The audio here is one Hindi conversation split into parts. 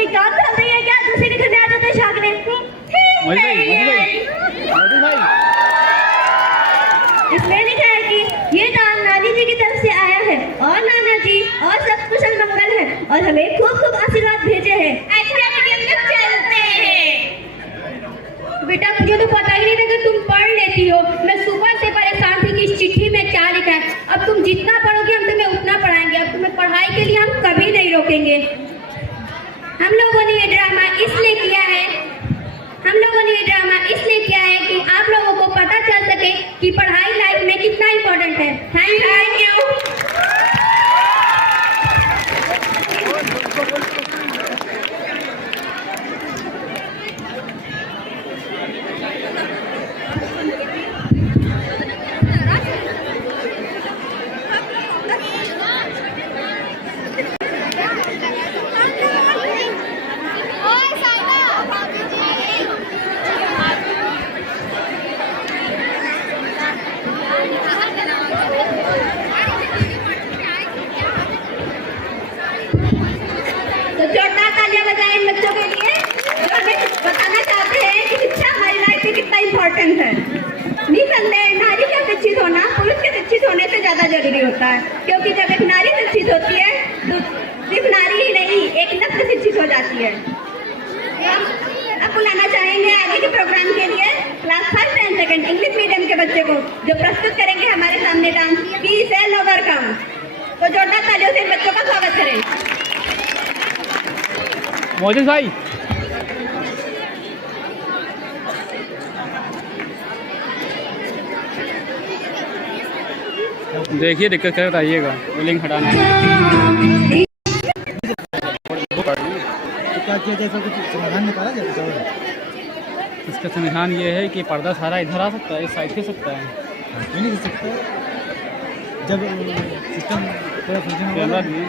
कोई काम चल रही है क्या? दूसरे के घर में आ जाते हैं झांकने। इसमें लिखा है कि ये काम नानी जी की तरफ से आया है और नाना जी और सब कुशल मंगल है और हमें खूब खूब आशीर्वाद भेजे हैं। चलते हैं। बेटा मुझे तो पता ही नहीं था कि तुम पढ़ लेती हो। मैं सुबह से परेशान थी कि इस चिट्ठी में क्या लिखा है। अब तुम जितना पढ़ोगे हम तुम्हें उतना पढ़ाएंगे। अब तुम्हें पढ़ाई के लिए हम कभी नहीं रोकेंगे। हम लोगों ने ये ड्रामा इसलिए किया है कि आप लोगों को पता चल सके कि पढ़ाई लाइफ में कितना इम्पोर्टेंट है। Thank you. नारी का शिक्षित होना पुरुष के शिक्षित होने से ज्यादा जरूरी होता है, क्योंकि जब एक नारी शिक्षित होती है तो सिर्फ नारी ही नहीं एक नस्ल शिक्षित हो जाती है। हम अब बुलाना चाहेंगे आगे के प्रोग्राम के लिए class 1st and 2nd English medium के बच्चे को, जो प्रस्तुत करेंगे हमारे सामने डांस पीस एंड ओवरकम। तो जोरदार तालियों से इन बच्चों का स्वागत करें। मोहसिन भाई देखिए दिक्कत क्या बताइएगा, लिंक हटाना है। समाधान निकाला जाए। इसका समाधान ये है कि पर्दा सारा इधर आ सकता है, इस साइड से सकता है। क्यों नहीं कर सकता? जब सिस्टम पूरा फंक्शन कैमरा होगा।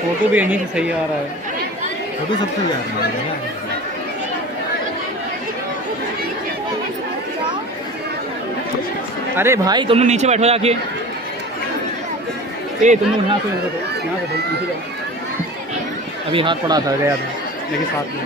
फोटो भी यहीं से सही आ रहा है। फोटो सब सही आ रहा है। अरे भाई तुम लोग नीचे बैठो जाके। ए तुम लोग यहाँ पे नीचे जाओ। अभी हाथ पड़ा था गया था लेकिन साथ में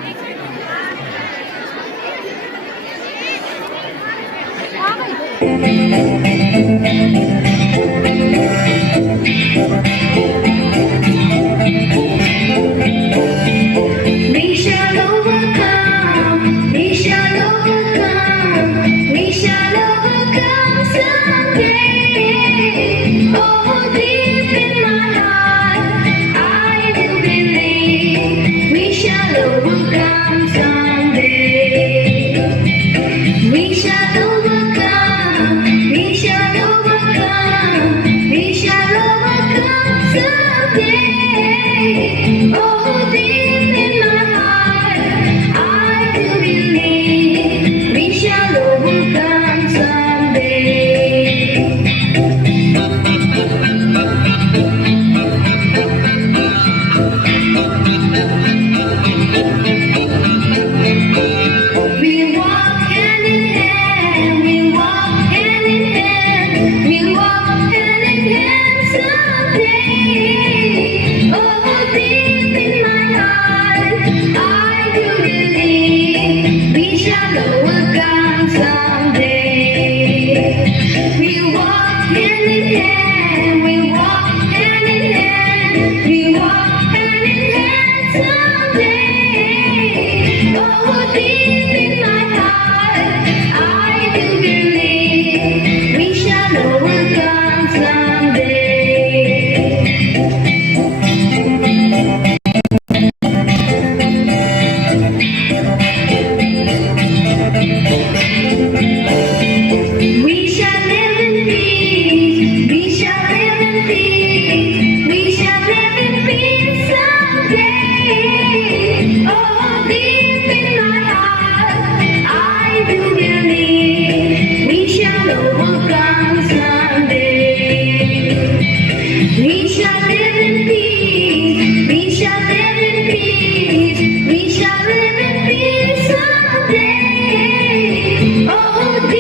We shall live in peace someday. Oh,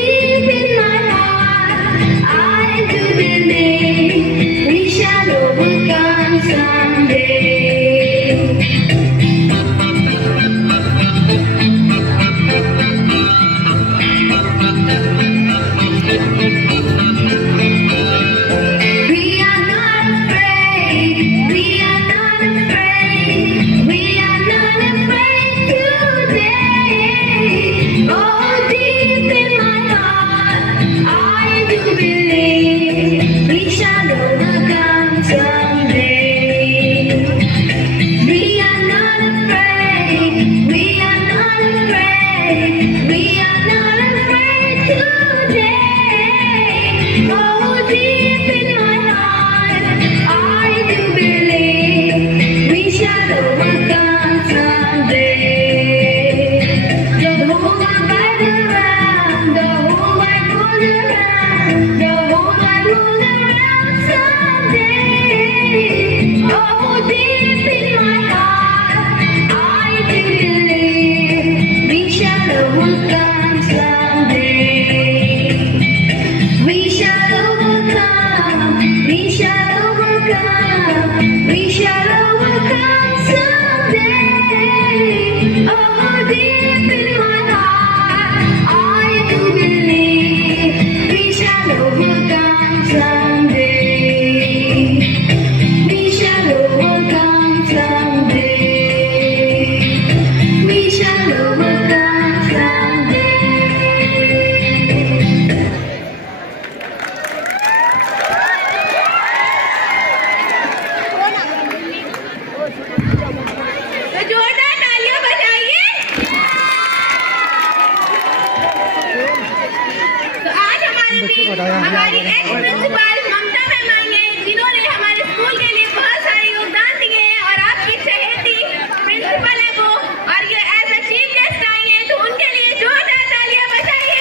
बताया हमारी एक्स प्रिंसिपल ममता मैम हैं, जिन्होंने हमारे स्कूल के लिए बहुत सारे योगदान दिए हैं और आपकी चहेती प्रिंसिपल है वो, और ये एज अ चीफ गेस्ट आई हैं, तो उनके लिए जोरदार तालियां बजाइए।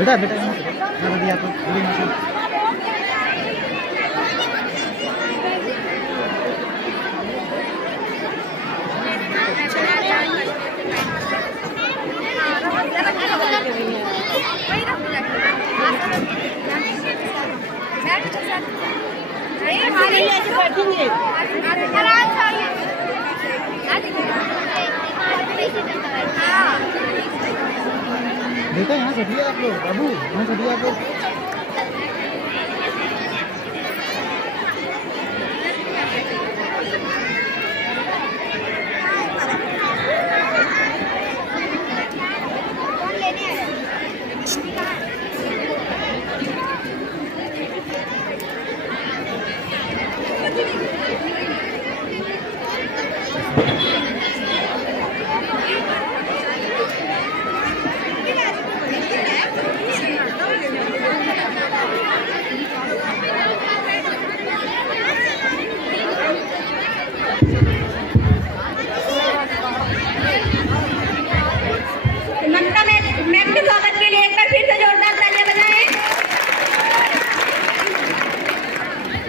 बेटा बेटा यहाँ दिया तो बोलिए ना सर। बेटा यहाँ से दिया आप लोग, बाबू यहाँ से दिया आप लोग। ममता मैम के स्वागत के लिए एक बार फिर से जोरदार तालियां बजाएं।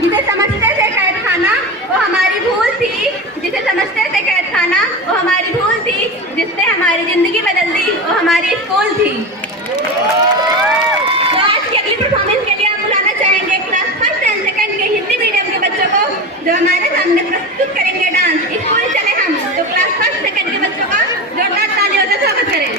जिसे समझते थे कैद खाना वो हमारी भूल थी, जिसे समझते थे कैद खाना वो हमारी भूल थी, जिसने हमारी जिंदगी बदल दी वो हमारी स्कूल थी। तो आज की अगली परफॉर्मेंस के लिए हम बुलाना चाहेंगे क्लास फर्स्ट एंड सेकंड के हिंदी मीडियम के बच्चों को, जो हमारे सामने प्रस्तुत करेंगे डांस। स्कूल चले हम, तो क्लास फर्स्ट सेकंड के बच्चों का जोरदार तालियों से स्वागत करें।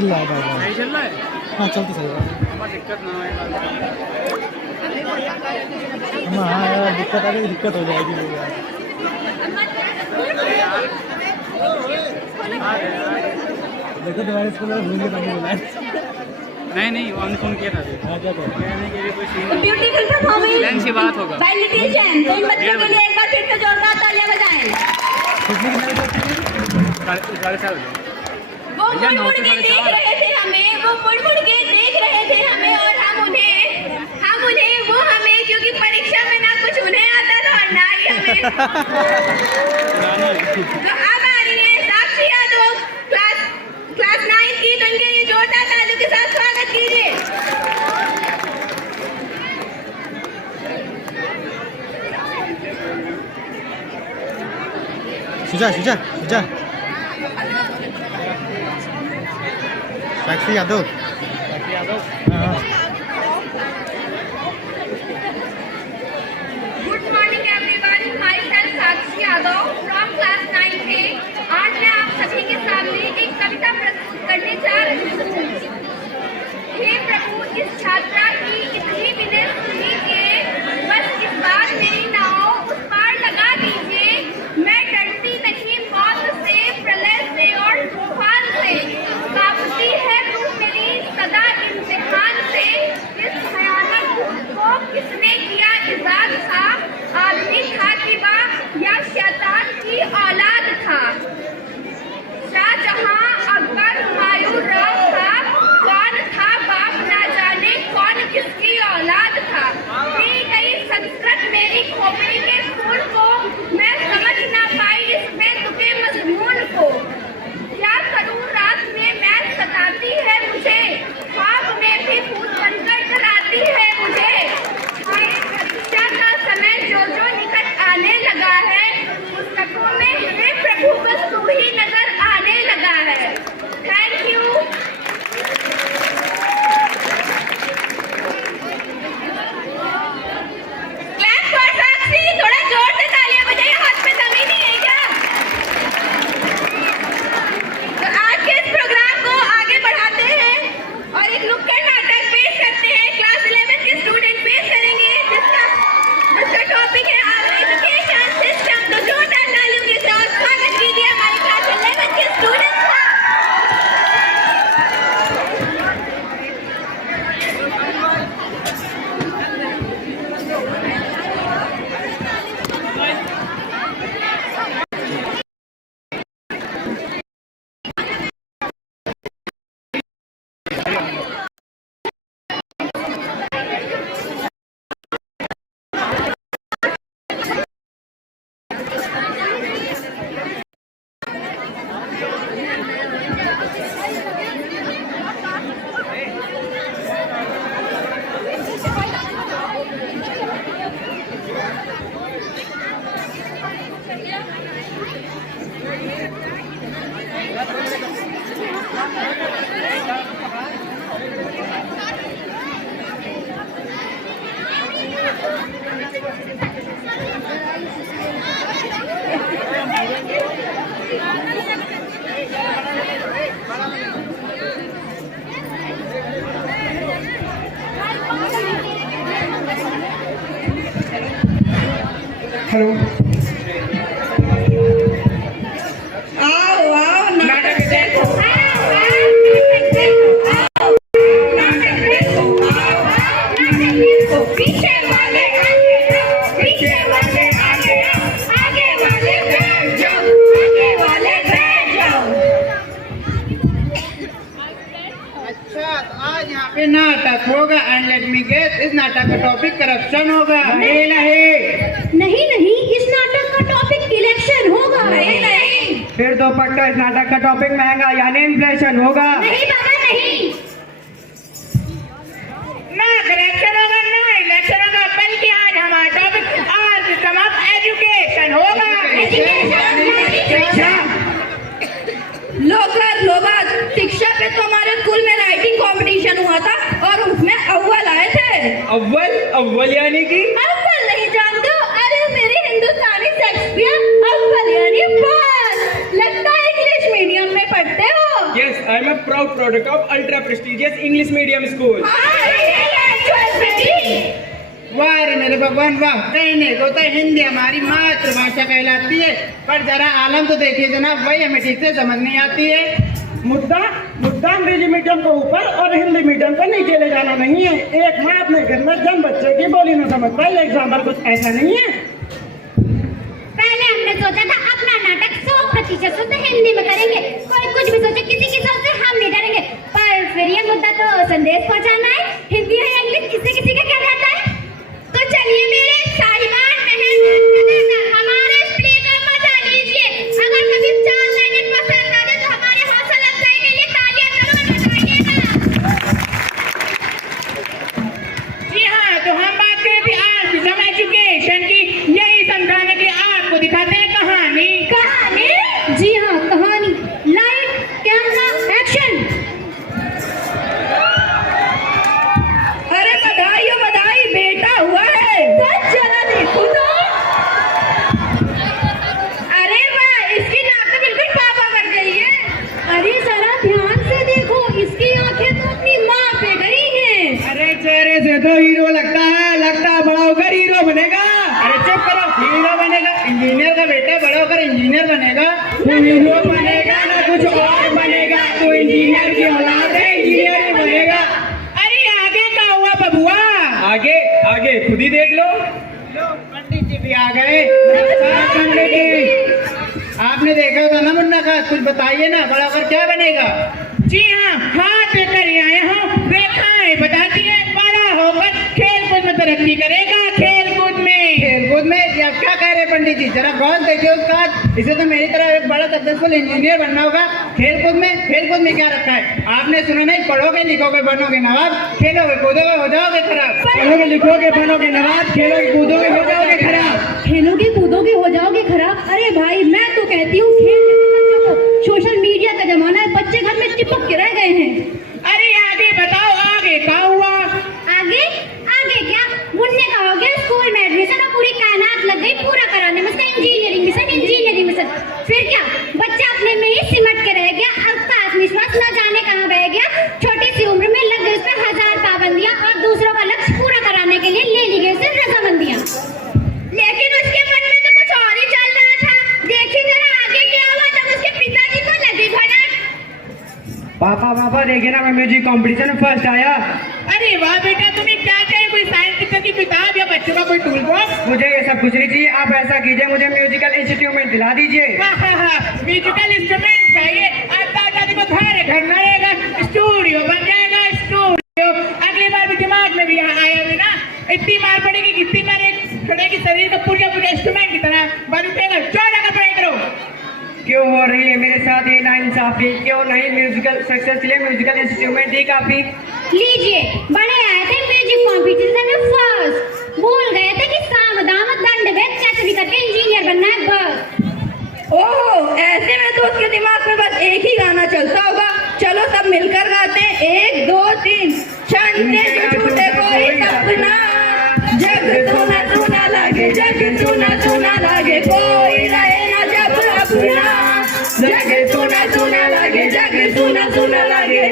हिल रहा है बार बार। सही चल रहा है। हाँ चलते सही है। हमारा दिक्कत ना हो। हाँ यार दिक्कत आ गई, दिक्कत हो जाएगी लोग यार। देखो तुम्हारे स्कूल में भूल के पानी बोला है। नहीं वो हमने फोन किया था अभी। हाँ क्या करें? कहने के लिए कोई सीन ब्यूटीफुल परफॉर्मेंस लैंड से बात होगा। Bye little champ. तो इन बच्चों के लिए एक बार फिर से जोरदार तालियां बजाएं। कितने कितने बजे तक? 4:30 बजे। वो भैया, मुड़ मुड़ के 9:30 देख रहे थे हमें, वो मुड़ मुड़ के देख रहे थे हमें, और हम उन्हें वो हमें, क्योंकि परीक्षा में ना कुछ उन्हें आता था और ना ही हमें। तो अब आ रही है साक्षी यादव, क्लास 9 की। तो इनके लिए जोरदार तालियों के साथ स्वागत कीजिए। सुजा सुजा सुजा साक्षी यादव। हाँ good morning everyone, my self Sakshi Yadav from class 9A। आज मैं आप सभी के सामने एक कविता प्रस्तुत करने जा रही हूँ। हे प्रभु, इस छात्रा की इतनी विनय सुनीजिए, बस इस बार मेरी नाव उस पार लगा दीजिए। मैं डरती नहीं मौत से, प्रलय से और तूफान से, कांपती है रूह मेरी सदा इम्तिहान से। इस भयानक भूत को किसने किया इजाद था? आदमी था कि बा या शैतान की औलाद था? शाहजहां, अकबर, हुमायूं, राम था, कौन था बाप ना जाने, कौन किसकी औलाद था? पी गई संस्कृत मेरी खोपड़ी के फूल को, मैं समझ ना पाई इसमें तुके मजमून को। क्या करूं रात में मैं सताती है मुझे, ख्वाब में भी भूत बनकर डराती है मुझे। परीक्षा का समय जो निकट आने लगा है, पुस्तकों में हे प्रभु बस तू ही नजर आने लगा है। Thank you. क्लैप फॉर साक्षी। थोड़ा जोर से तालियां बजाइए, हाथ में जमी नहीं है क्या? तो आज के इस प्रोग्राम को आगे बढ़ाते हैं और एक नुक्कड़ नाटक पेश करते हैं। क्लास 11 के स्टूडेंट पेश करेंगे, जिसका टॉपिक है आवर एजुकेशन सिस्टम। तो जोरदार तालियों के साथ स्वागत कीजिए हमारे क्लास 11 के स्टूडेंट्स का। हेलो आओ आओ नाटक देखो, पीछे वाले आगे आगे वाले बैठ जाओ, आगे वाले बैठ जाओ। अच्छा, तो आज यहाँ पे नाटक होगा एंड लेट मी गेस, इस नाटक का टॉपिक करप्शन होगा। नहीं नहीं नहीं, इस नाटक का टॉपिक इलेक्शन होगा। नहीं फिर तो पक्का इस नाटक का टॉपिक महंगा यानी इन्फ्लेशन होगा। नहीं बाबा नहीं। ना करप्शन होगा ना इलेक्शन होगा, बल्कि आज हमारा टॉपिक आज सिस्टम ऑफ एजुकेशन होगा। लोगा शिक्षा पे तो हमारे स्कूल में राइटिंग कंपटीशन हुआ था और उसमें अव्वल आए थे। अव्वल यानी कि अव्वल नहीं जानते हो? अरे मेरी हिंदुस्तानी शेक्सपियर अव्वल यानी पास। लगता है इंग्लिश मीडियम में पढ़ते हो। Yes, I am a proud product of a prestigious English medium school. वाह रे मेरे भगवान वाह, कहने को तो हिंदी हमारी मातृभाषा कहलाती है, पर जरा आलम तो देखिए जनाब, वही हमें ठीक से समझ नहीं आती है। मुद्दा अंग्रेजी मीडियम को ऊपर और हिंदी मीडियम को नीचे ले जाना नहीं है। एक माँ अपने घर में जन्म बच्चे की बोली न समझ पाई, एग्जाम्पल कुछ ऐसा नहीं है। पहले हमने सोचा था अपना नाटक 100% शुद्ध हिंदी में करेंगे, कोई कुछ भी सोचे किसी की सोच से हम नहीं डरेंगे, पर फिर ये मुद्दा तो संदेश पहुंचाना है, हिंदी या इंग्लिश किसी किसी का क्या जाता है। तो चलिए मेरे साहिबान बहन हमारे इस प्ले का मजा लीजिए। अगर कभी 4 लाइनें पसंद आ जाए तो हमारे हौसला अफजाई के लिए तालियां जरूर बजाइएगा। जी हाँ, तो हम बात करें थी आज विजम एजुकेशन की, यही समझाने के लिए आपको दिखाते हैं कहानी। कहानी? जी हाँ, कहानी। Light, camera, action. अरे बधाई हो बधाई, बेटा हुआ है। सच जरा देखो तो। अरे वाह, इसकी नाक तो बिल्कुल पापा बन गई है। अरे जरा ध्यान से देखो, इसकी आंखें तो अपनी माँ पे गई हैं। अरे चेहरे से तो हीरो लगता है, लगता है बड़ा होकर हीरो बनेगा। अरे चुप करो, हीरो बनेगा? इंजीनियर का बेटा बड़ा होकर इंजीनियर बनेगा। तू हीरो बनेगा ना कुछ और बनेगा, तू इंजीनियर की औलाद है, इंजीनियर ही बनेगा। अरे आगे का हुआ बबुआ? आगे आगे खुद ही देख लो। लो पंडित जी भी आ गए। नमस्कार पंडित जी। आपने देखा था ना मुन्ना का, कुछ बताइए ना, बड़ा होकर क्या बनेगा? जी हाँ, हाथ लेकर ही आए हूँ, रेखाएं बताती है, बड़ा होकर खेलकूद में तरक्की करेगा। खेलकूद में ये आप क्या कह रहे हैं पंडित जी, जरा गौर देखिए उसका। इसे तो मेरी तरह एक बड़ा सक्सेसफुल इंजीनियर बनना होगा। खेलकूद में क्या रखा है? आपने सुना नहीं, पढ़ोगे लिखोगे बनोगे नवाब, खेलोगे कूदोगे हो जाओगे खराब। पढ़ोगे लिखोगे बनोगे नवाब, खेलोगे कूदोगे हो जाओगे खराब। खेलोगे कूदोगे हो जाओगे खराब। अरे भाई मैं तो कहती हूँ खेल बच्चों को, सोशल मीडिया का जमाना है, बच्चे घर में चिपक के रह गए हैं। अरे आगे बताओ, आगे क्या हुआ? आगे क्या, मुन्ने का हो गया स्कूल में एडमिशन और पूरी कायनात लग गई पूरा कराने में उसका इंजीनियरिंग मिशन। फिर क्या, बच्चा अपने में ही सिमट के रह गया, उसका आत्मविश्वास न जाने कहाँ बह गया। छोटी सी उम्र में लग गई उस पर 1000 पाबंदियां और दूसरों का लक्ष्य पूरा कराने के लिए ले ली गई उसे रजामंदियां। लेकिन उसके मन में तो कुछ और ही चल रहा था। देखिए जरा आगे क्या हुआ जब उसके पिताजी को लगी भनक। पापा देखे ना, मैं म्यूजिक कंपटीशन में फर्स्ट आया। अरे वाह बेटा, तुम्हें क्या चाहिए? कोई साइंस टीचर की किताब या बच्चों का कोई टूल बॉक्स? मुझे ये सब कुछ नहीं चाहिए, आप ऐसा कीजिए मुझे म्यूजिकल इंस्ट्रूमेंट दिला दीजिए। म्यूजिकल इंस्ट्रूमेंट चाहिए? अब दादाजी को घर न रहेगा, स्टूडियो बन जाएगा। स्टूडियो अगली बार भी दिमाग में भी यहाँ आया भी ना, इतनी मार पड़ेगी, कितनी मार खड़े की शरीर का पूरा इंस्ट्रूमेंट की तरह बन उठेगा। चौड़ जाकर पढ़ाई करो। क्यों हो रही है मेरे साथ ये नाइंसाफी? क्यों नहीं म्यूजिकल सक्सेस के लिए म्यूजिकल इंस्ट्रूमेंट ही काफी? लीजिए, बड़े आए थे म्यूजिक कंपटीशन में फर्स्ट, भूल गए थे कि साम दाम दंड भेद कैसे भी करके इंजीनियर बनना है बस। ओह, ऐसे में तो उसके दिमाग में बस एक ही गाना चलता होगा। चलो सब मिलकर गाते हैं, 1 2 3। छंटे छूटे कोई सपना, जग सुना सुना लागे, जग सुना सुना लागे, कोई रहे ना जब अपना, जग सुना सुना लागे, जग सुना सुना लागे।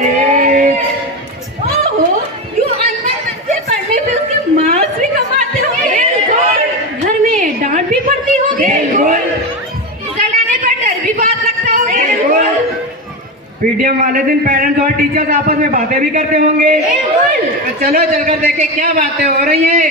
ओहो, यूं अंदर से पढ़ने पे उसके मार्क्स भी कमाते होंगे। बिल्कुल। घर में डांट भी पड़ती होगी। बिल्कुल। रिजल्ट आने पर डर भी बहुत लगता होगा। बिल्कुल। पीटीएम वाले दिन पेरेंट्स और टीचर्स आपस में बातें भी करते होंगे। बिल्कुल। तो चलो चलकर देखे क्या बातें हो रही हैं।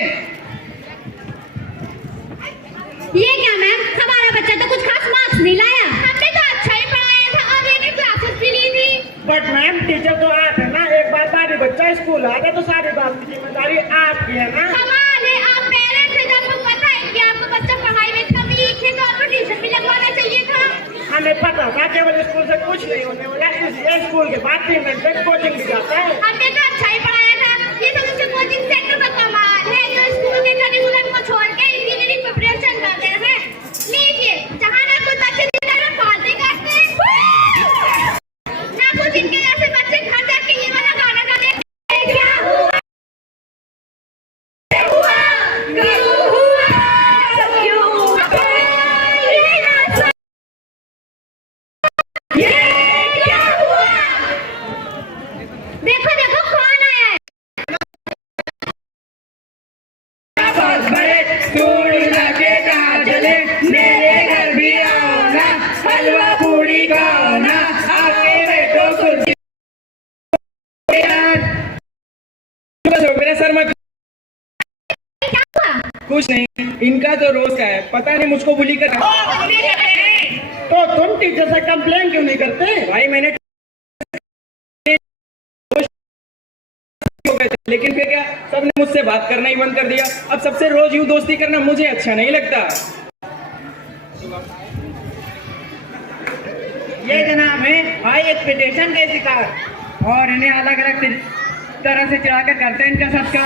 ये क्या मैम, हमारा बच्चा तो कुछ खास मार्क्स नहीं लाया। हमने तो अच्छा ही पढ़ाया था और ये क्लासेस भी ली थी। बट मैम टीचर तो आप है ना, एक बार सारे बच्चा स्कूल आ गए तो सारी बात की जिम्मेदारी आपकी है ना। हमारे आप पेरेंट्स हैं, जब आपको पता है कि आपका बच्चा पढ़ाई में इतना वीक है तो आपको ट्यूशन भी लगवाना चाहिए था। हमें पता था केवल स्कूल से कुछ नहीं होने वाला, इसलिए स्कूल के बाद 3 घंटे कोचिंग भी जाता है। हमने तो अच्छा ही पढ़ाया था। ये तो मुझे कोचिंग सेंटर का कमाल है जो स्कूल के करिकुलम को छोड़ के इंजीनियरिंग प्रिपरेशन करते हैं। लीजिए, जहाँ ना कुछ बच्चे दिन भर बातें करते हैं, ना कुछ इनके जैसे बच्चे घर जाके ये वाला गाना गाते हैं। क्या हुआ? मेरा सर मत। कुछ नहीं, इनका तो रोज का है, पता नहीं मुझको बुली कर। तो तुम टीचर से कंप्लेन क्यों नहीं करते? भाई मैंने हो गए थे, लेकिन फिर क्या, सबने मुझसे बात करना ही बंद कर दिया। अब सबसे रोज यूं दोस्ती करना मुझे अच्छा नहीं लगता। ये जनाब है हाई एक्सपेक्टेशन के शिकार, और इन्हें अलग अलग तरह से चढ़ाकर करते हैं इनका सबका।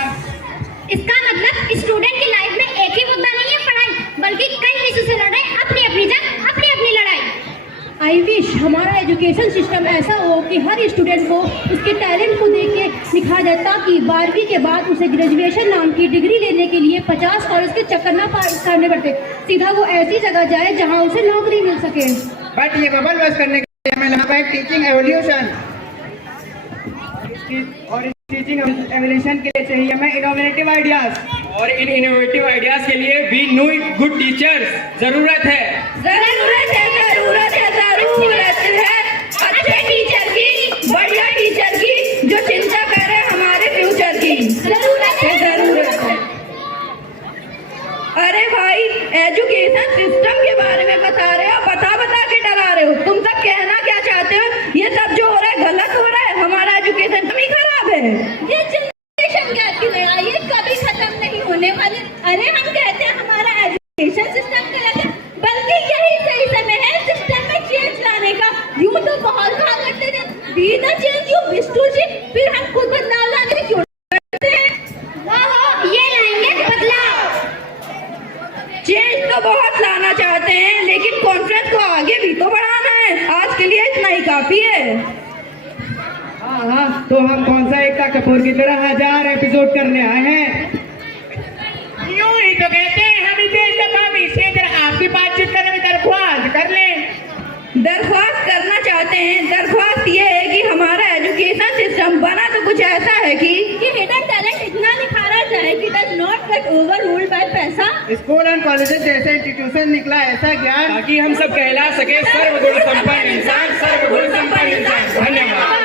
इसका मतलब स्टूडेंट की लाइफ में एक ही मुद्दा नहीं है पढ़ाई, बल्कि कई इश्यू से लड़े, अपनी अपनी जंग, अपनी अपनी लड़ाई। आई विश हमारा एजुकेशन सिस्टम ऐसा हो कि हर स्टूडेंट को उसके टैलेंट को देख के सिखाया जाए, ताकि 12वीं के बाद उसे ग्रेजुएशन नाम की डिग्री लेने के लिए 50 कॉलेज के चक्कर ना करने पड़ते, सीधा वो ऐसी जगह जाए जहां उसे नौकरी मिल सके। बट ये बबल बस करने के लिए हमें लगा है टीचिंग एवोल्यूशन, और इस टीचिंग एवोल्यूशन के लिए चाहिए हमें इनोवेटिव आइडियाज, और इन इनोवेटिव आइडियाज के लिए वी नीड गुड टीचर्स। जरूरत है अच्छे टीचर की, बढ़िया टीचर की, जो चिंता करे हमारे फ्यूचर की। जरूरत है। अरे भाई, एजुकेशन सिस्टम के बारे में बता रहे हो, बता के डरा रहे हो। तुम सब कहना क्या चाहते हो? ये सब जो हो रहा है गलत हो रहा है, हमारा एजुकेशन कभी खराब है। ये जनरेशन गैप की लड़ाई है, कभी खत्म नहीं होने वाली। अरे हम कहते हैं हमारा एजुकेशन सिस्टम गलत है, बल्कि यही सही समय है सिस्टम में चेंज लाने का। यूं तो बहुत कहा करते थे, be the change you wish to see, फिर हम खुद बदलाव लाने में क्यों करते हैं? वाह, ये लाएंगे बदलाव। चेंज तो बहुत लाना चाहते हैं, लेकिन कॉन्फ्रेंस को आगे भी तो बढ़ाना है। आज के लिए इतना ही काफी है। हाँ, तो हम कौन सा एकता कपूर की तरह 1000 एपिसोड करने आए हैं। यूं ही तो कहते हैं हम इसे जरा आपकी बातचीत करने में दरख्वास्त कर लें। दरख्वास्त करना चाहते हैं। दरख्वास्त ये है कि हमारा एजुकेशन सिस्टम बना तो कुछ ऐसा है कि हिडन टैलेंट इतना निखारा जाए कि does not get overruled by पैसा। स्कूल एंड कॉलेजेस जैसे इंस्टीट्यूशन निकला ऐसा ज्ञान, ताकि हम सब कहला सके सर्वगुण संपन्न इंसान, सर्वगुण संपन्न इंसान। धन्यवाद।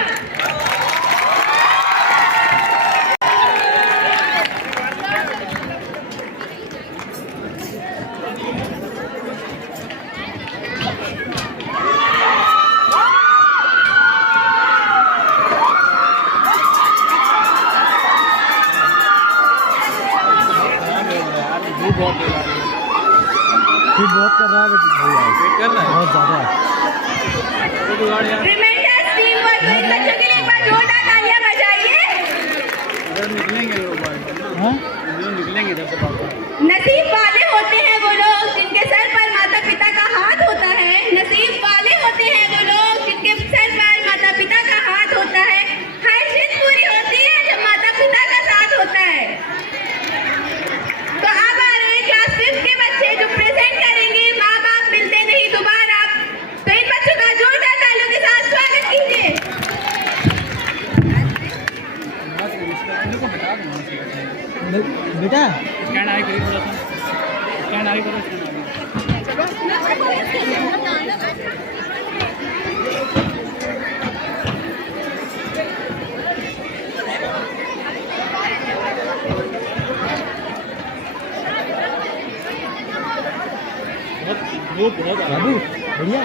बहुत कर रहा है फिर बहुत कर रहा है कर रहा है बहुत ज़्यादा। तो जुगाड़ यार ट्रिमेंडस टीम वर्क में इन बच्चों के लिए एक बार जोरदार तालियां बजाइए। इधर निकलेंगे लोग बाहर। हाँ इधर निकलेंगे इधर से बाहर। नसीब वाले होते हैं वो लोग जिनके सर पर माता पिता का हाथ होता है। नसीब वाले होते हैं वो लोग जिनके सर पर माता पिता का हाथ होता है। हर चीज पूरी होती है जब माता पिता का साथ होता है। तो अब आ रहे हैं क्लास 5 के बच्चे जो प्रेजेंट करेंगे माँ बाप मिलते नहीं दोबारा। तो इन बच्चों का जोरदार तालियों के साथ स्वागत कीजिए। बेटा स्टैंड आई करिए थोड़ा सा। स्टैंड आई करो, स्टैंड आई। बहुत बाबू बढ़िया।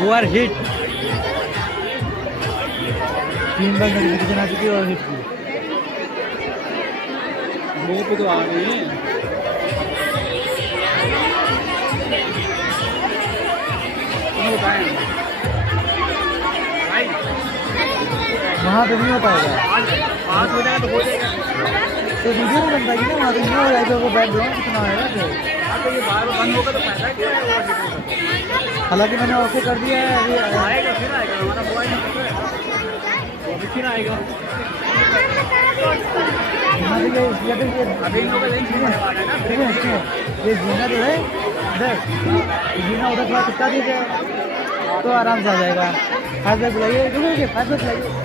ओवरहीट 3 बार नोटिफिकेशन आ चुकी है और हिट की। वो पे तो आ गई है। तुम्हें बताएं भाई, वहाँ पे नहीं हो पाएगा पास हो जाएगा तो हो जाएगा। तो वीडियो नहीं बन पाएगी ना, वहाँ पे नहीं हो जाएगा तो बैकग्राउंड कितना आएगा फिर। हाँ तो ये बार बंद होगा तो फायदा क्या है? हालांकि मैंने ओके कर दिया है अभी। आएगा फिर आएगा, हमारा मोबाइल नंबर है अभी फिर आएगा। यहाँ पे अभी इन लोगों का लिंक नहीं बनवा है ना। ये जीना जो है इधर, जीना उधर थोड़ा चिपका दीजिए तो आराम से आ जाएगा। फाइव बैग बुलाइए, रुकिए 5 बैग बुलाइए।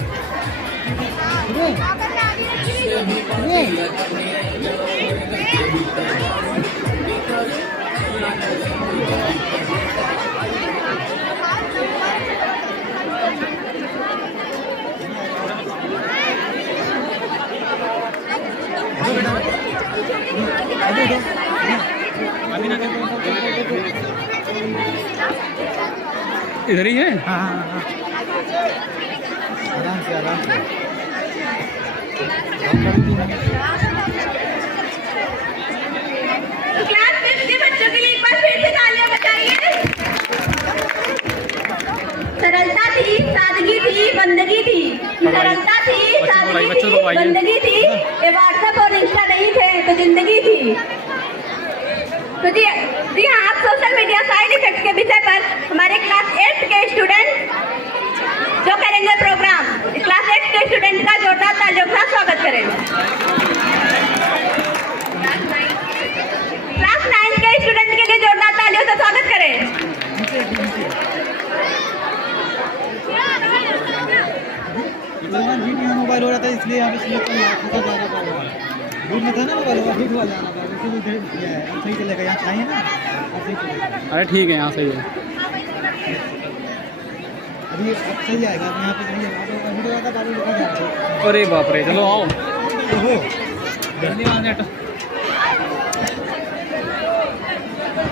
इधर ही है। हाँ हाँ हाँ, आराम से आराम से। तो क्लास में मुझे बच्चों के लिए एक बार फिर से तालियां बजाइए। सरलता थी, सादगी थी, बंदगी थी। सरलता थी, सादगी थी, बंदगी थी। ये व्हाट्सएप और इंस्टा नहीं थे तो जिंदगी थी। तो जी हाँ, आप सोशल मीडिया साइड इफेक्ट के विषय पर हमारे क्लास 8 के स्टूडेंट जो करेंगे प्रोग्राम, क्लास 8 के स्टूडेंट का जोरदार तालियों का स्वागत करें। क्लास 9 के स्टूडेंट के लिए जोरदार तालियों से स्वागत करें। मोबाइल हो रहा था इसलिए यहाँ पे सिलेक्ट जाना पड़ा। दूर में था ना मोबाइल, हिट वाला जाना था, इसीलिए इधर किया है। अब सही चलेगा, यहाँ चाहिए ना, अब सही चलेगा। अरे ठीक है, यहाँ सही है। अभी अब सही आएगा, अब यहाँ पे सही है। अभी तो ज़्यादा गाड़ी लेकर जा रहा है। अरे बाप रे, चलो आओ। ओहो,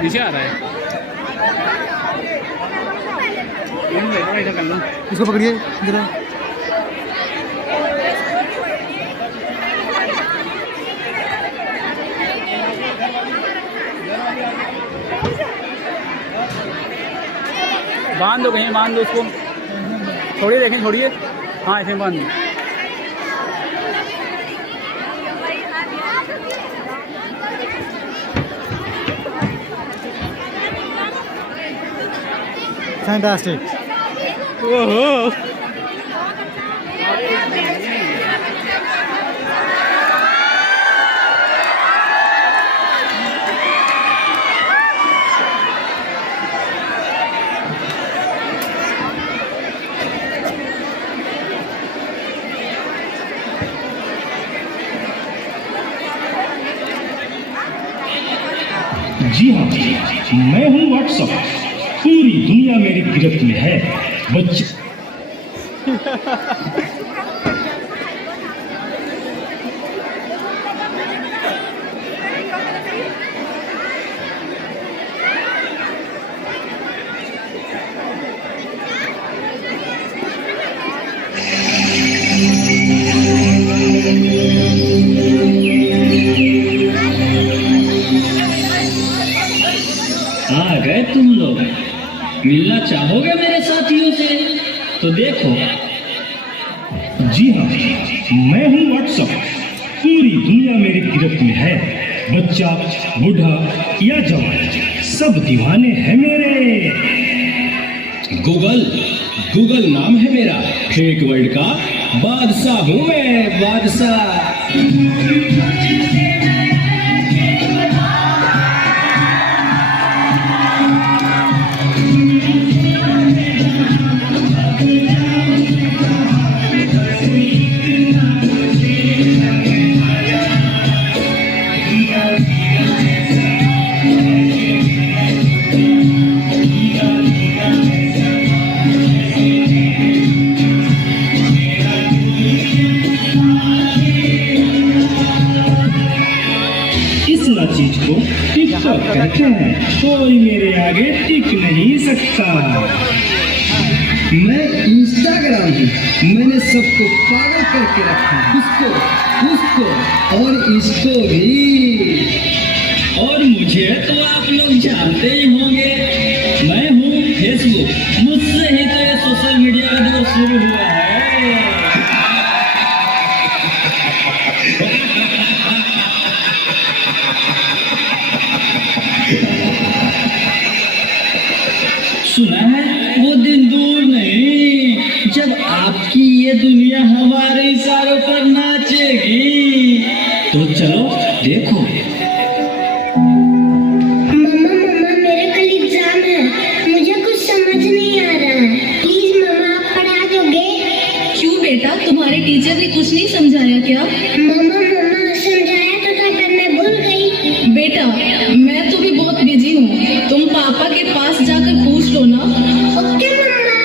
नीचे आ रहा है। इधर कर लो। इसको पकड़िए जरा। बांध दो, कहीं बांध दो उसको। छोड़िए, देखें, छोड़िए। हाँ, ऐसे बांध दो। फैंटास्टिक। ओहो, जी हाँ, मैं हूँ व्हाट्सअप। पूरी दुनिया मेरी गिरफ्त में है। बच्चे आ गए तुम लोग। मिलना चाहोगे मेरे साथियों से? तो देखो, जी हाँ, मैं हूँ व्हाट्सअप। पूरी दुनिया मेरी गिरफ्त में है। बच्चा, बूढ़ा या जवान, सब दीवाने हैं मेरे। गूगल नाम है मेरा। फेक वर्ल्ड का बादशाह हूँ मैं, बादशाह। कोई मेरे आगे टिक नहीं सकता। मैं इंस्टाग्राम हूँ, मैंने सबको पागल करके रखा है, उसको और इसको भी। और मुझे तो आप लोग जानते ही होंगे, मैं हूँ फेसबुक, मुझसे ही तो ये सोशल मीडिया का दौर शुरू हुआ है। सुना है वो दिन दूर नहीं जब आपकी ये दुनिया हमारे इशारों पर नाचेगी। तो चलो देखो। मम्मा मेरे कल एग्जाम है, मुझे कुछ समझ नहीं आ रहा है, प्लीज मम्मा आप पढ़ा दोगे? क्यों बेटा, तुम्हारे टीचर ने कुछ नहीं समझाया क्या? मम्मा समझाया तो था पर मैं भूल गई। बेटा मैं तो भी बहुत बिजी हूँ, तुम पापा के पास जाकर पूछ लो ना। ओके मम्मा।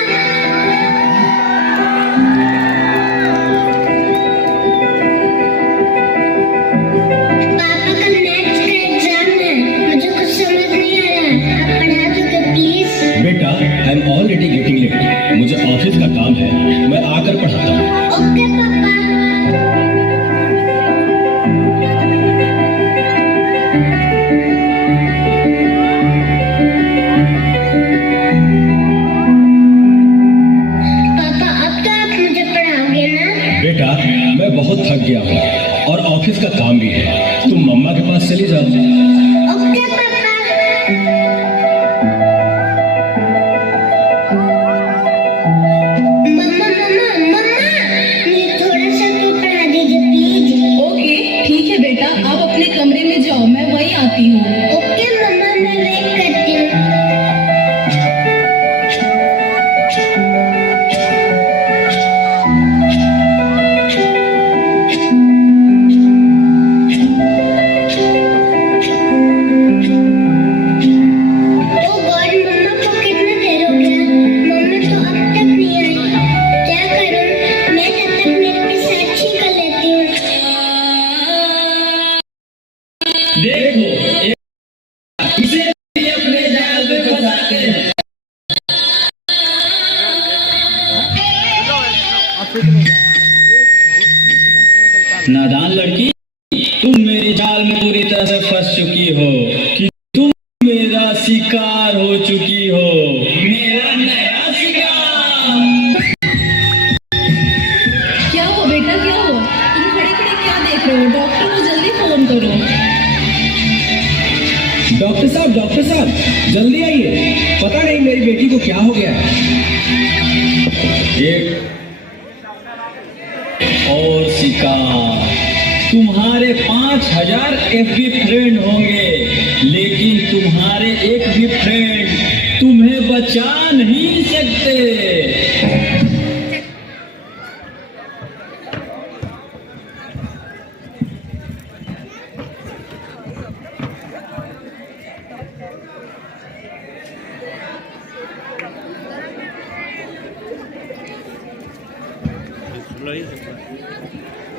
पापा कल मैथ्स का एग्जाम है, मुझे कुछ समझ नहीं आ रहा है, आप पढ़ा दोगे प्लीज? बेटा I am already getting late, मुझे ऑफिस का काम है, मैं आकर पढ़ाता हूँ। ओके पापा। बेटा मैं बहुत थक गया हूँ और ऑफिस का काम भी है, तुम मम्मा के पास चली जाओ। ओके पापा। मम्मा मुझे थोड़ा सा तो पढ़ा दीजिए प्लीज। ओके ठीक है बेटा, आप अपने कमरे में जाओ, मैं वहीं आती हूँ। ओके मम्मा मैं वेट करती हूँ। देखो इसे भी अपने जाल में फंसाते हैं। नादान लड़की, तुम मेरे जाल में पूरी तरह से फंस चुकी हो कि तुम मेरा शिकार हो चुकी हो, मेरा नया शिकार। क्या हो बेटा, क्या हो? तुम खड़े खड़े क्या देख रहे हो? डॉक्टर को जल्दी फोन करो। डॉक्टर साहब जल्दी आइए, पता नहीं मेरी बेटी को क्या हो गया है। एक और शिकार, तुम्हारे 5000 FB फ्रेंड होंगे, लेकिन तुम्हारे एक भी फ्रेंड तुम्हें बचा नहीं सकते।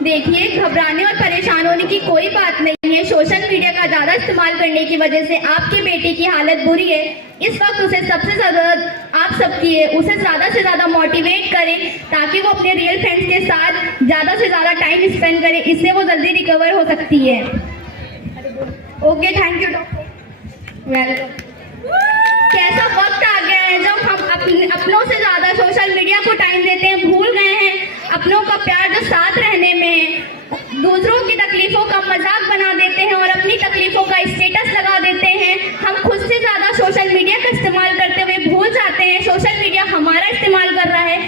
देखिए, घबराने और परेशान होने की कोई बात नहीं है। सोशल मीडिया का ज्यादा इस्तेमाल करने की वजह से आपकी बेटी की हालत बुरी है। इस वक्त उसे सबसे ज्यादा आप सबकी है, उसे ज्यादा से ज्यादा मोटिवेट करें ताकि वो अपने रियल फ्रेंड्स के साथ ज्यादा से ज्यादा टाइम स्पेंड करे, इससे वो जल्दी रिकवर हो सकती है। Okay, thank you doctor. Welcome. कैसा वक्त आ गया है जब हम अपनों से ज्यादा सोशल मीडिया को टाइम देते हैं, भूल गए हैं अपनों का प्यार जो साथ रहने में, दूसरों की तकलीफों का मजाक बना देते हैं और अपनी तकलीफों का स्टेटस लगा देते हैं। हम खुद से ज्यादा सोशल मीडिया का इस्तेमाल करते हुए भूल जाते हैं सोशल मीडिया हमारा इस्तेमाल कर रहा है।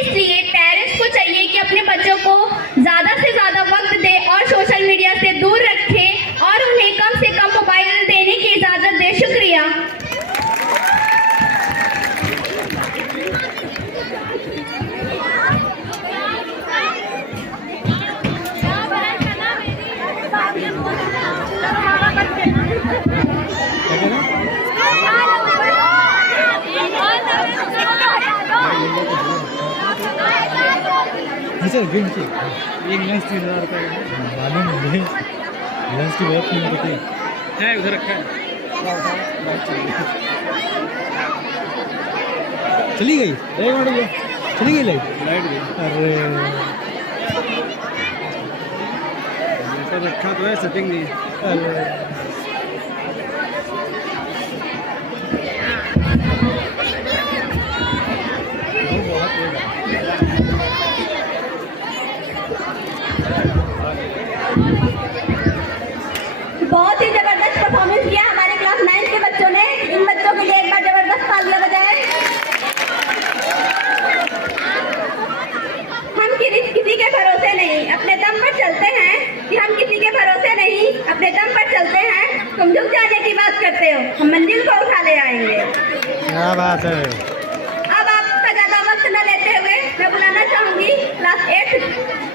इसलिए पेरेंट्स को चाहिए कि अपने बच्चों को ज्यादा से ज्यादा वक्त दे और सोशल मीडिया से दूर रखे और उन्हें कम से कम मोबाइल देने की इजाजत दे। शुक्रिया। गिन के एक लेंस 3000 रुपये मालूम मुझे, लेंस की बहुत कीमत होती है। उधर रखा है। चली गई, एक मिनट ये चली गई लाइट गई। अरे जैसे रखा तो है, सेटिंग नहीं है। अरे बहुत ही जबरदस्त परफॉर्मेंस किया हमारे क्लास 9 के बच्चों ने। इन बच्चों के लिए एक बार जबरदस्त तालियां बजाएं। हम किसी के भरोसे नहीं, अपने दम पर चलते हैं। कि हम किसी के भरोसे नहीं, अपने दम पर चलते हैं। तुम झुक जाने की बात करते हो, हम मंजिल को उठा ले आएंगे। क्या बात है। अब आपका ज्यादा वक्त न लेते हुए मैं बुलाना चाहूंगी क्लास 8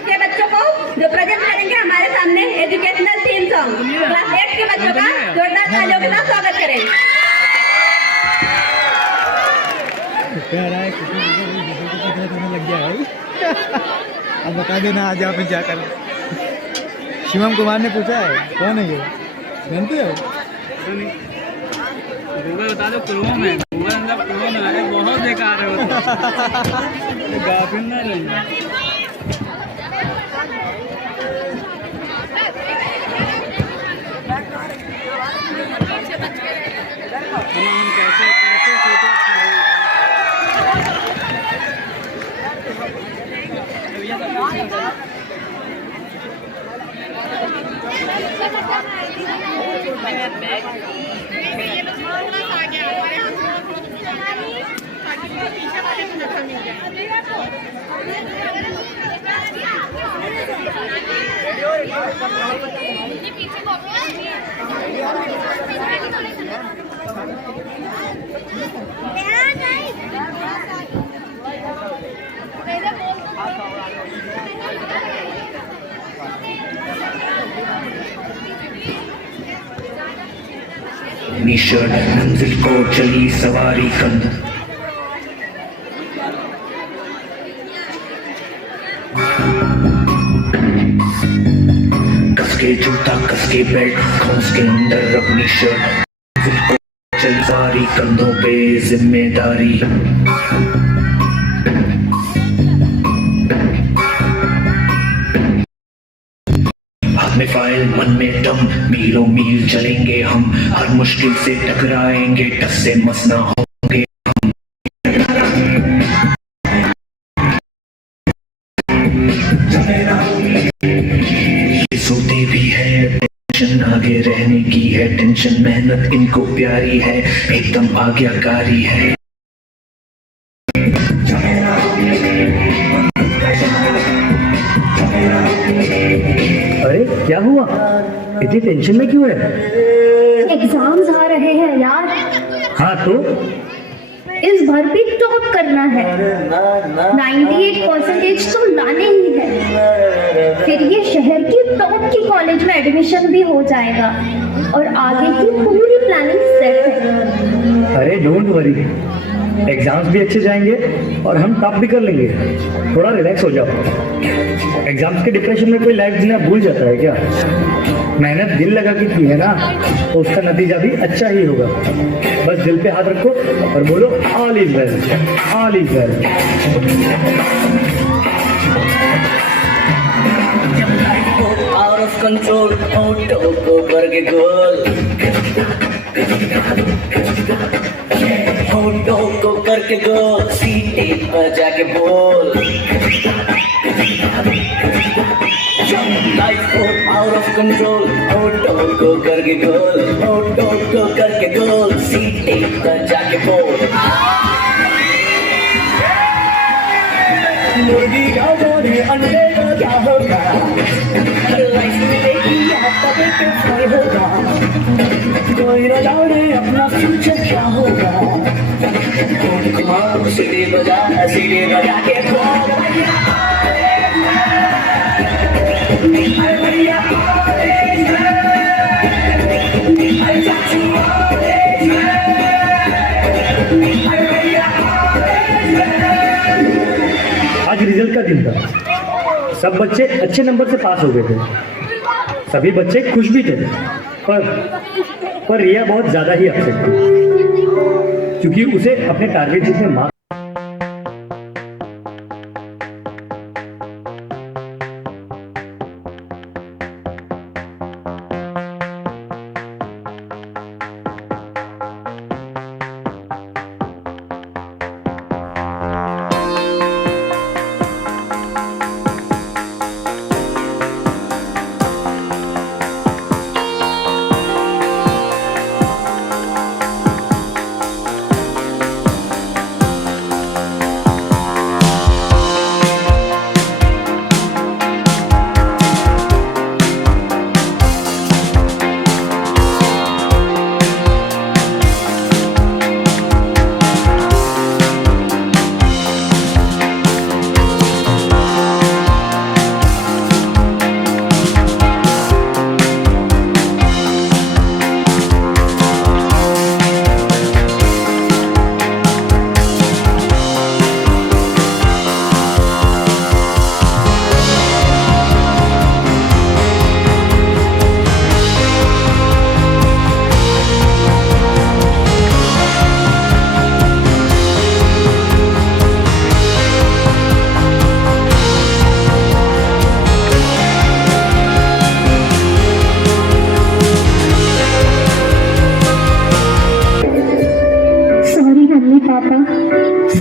के बच्चों को, जो प्रेजेंट करेंगे हमारे सामने एजुकेशनल थीम सॉन्ग। क्लास 8 के बच्चों का जोरदार तालियों के साथ स्वागत करें। कह रहा है किसी लग गया भाई। अब बता देना आज आप क्या करें। शिवम कुमार ने पूछा है कौन है ये, जानते हो? गूगल बता दो, क्रोम है। गूगल अंदर क्रोम है, बहुत बेकार है वो तो। गाफिल ना रही। हम कैसे कैसे फोटो निशर्ट मंजिल को चली सवारी कंध, कसके जूता कसके बेल्ट खोस के अंदर अपनी शर्ट, मंजिल को चली सवारी कंधों पे जिम्मेदारी। में फाइल मन में दम, मीलों मील चलेंगे हम, हर मुश्किल से टकराएंगे, टस से मस ना होंगे हम। ये सोते भी है, टेंशन आगे रहने की है, टेंशन मेहनत इनको प्यारी है, एकदम आज्ञाकारी है। अरे क्या हुआ, इतनी टेंशन में क्यों है? एग्जाम्स आ रहे हैं यार, हाँ तो इस बार भी टॉप करना है। 98% तो लाने ही है, फिर ये शहर की टॉप की कॉलेज में एडमिशन भी हो जाएगा और आगे की पूरी प्लानिंग सेट है। अरे डोंट वरी, एग्जाम्स भी अच्छे जाएंगे और हम टॉप भी कर लेंगे। थोड़ा रिलैक्स हो जाओ। एग्जाम्स के डिप्रेशन में कोई लाइफ जीना भूल जाता है क्या? मेहनत दिल लगा के की है ना, तो उसका नतीजा भी अच्छा ही होगा। बस दिल पे हाथ रखो और बोलो all is well, all is well. Out of control auto को करके गोल, ऑटो को करके गोल, सीटी पर जाके बोल। लाइफ को आउट ऑफ कंट्रोल ऑटो को करके गोल, ऑटो को करके गोल, सीटी पर जाके बोल। मुर्गी का बोले अंडे का क्या होगा, लाइफ मिलेगी या तभी तो फ्राई होगा। कोई न जाने अपना फ्यूचर क्या होगा। सीढ़ी बजा के बोल आज रिजल्ट का दिन था, सब बच्चे अच्छे नंबर से पास हो गए थे, सभी बच्चे खुश भी थे, पर रिया बहुत ज्यादा ही अपसेट है, क्योंकि उसे अपने टारगेट जितने marks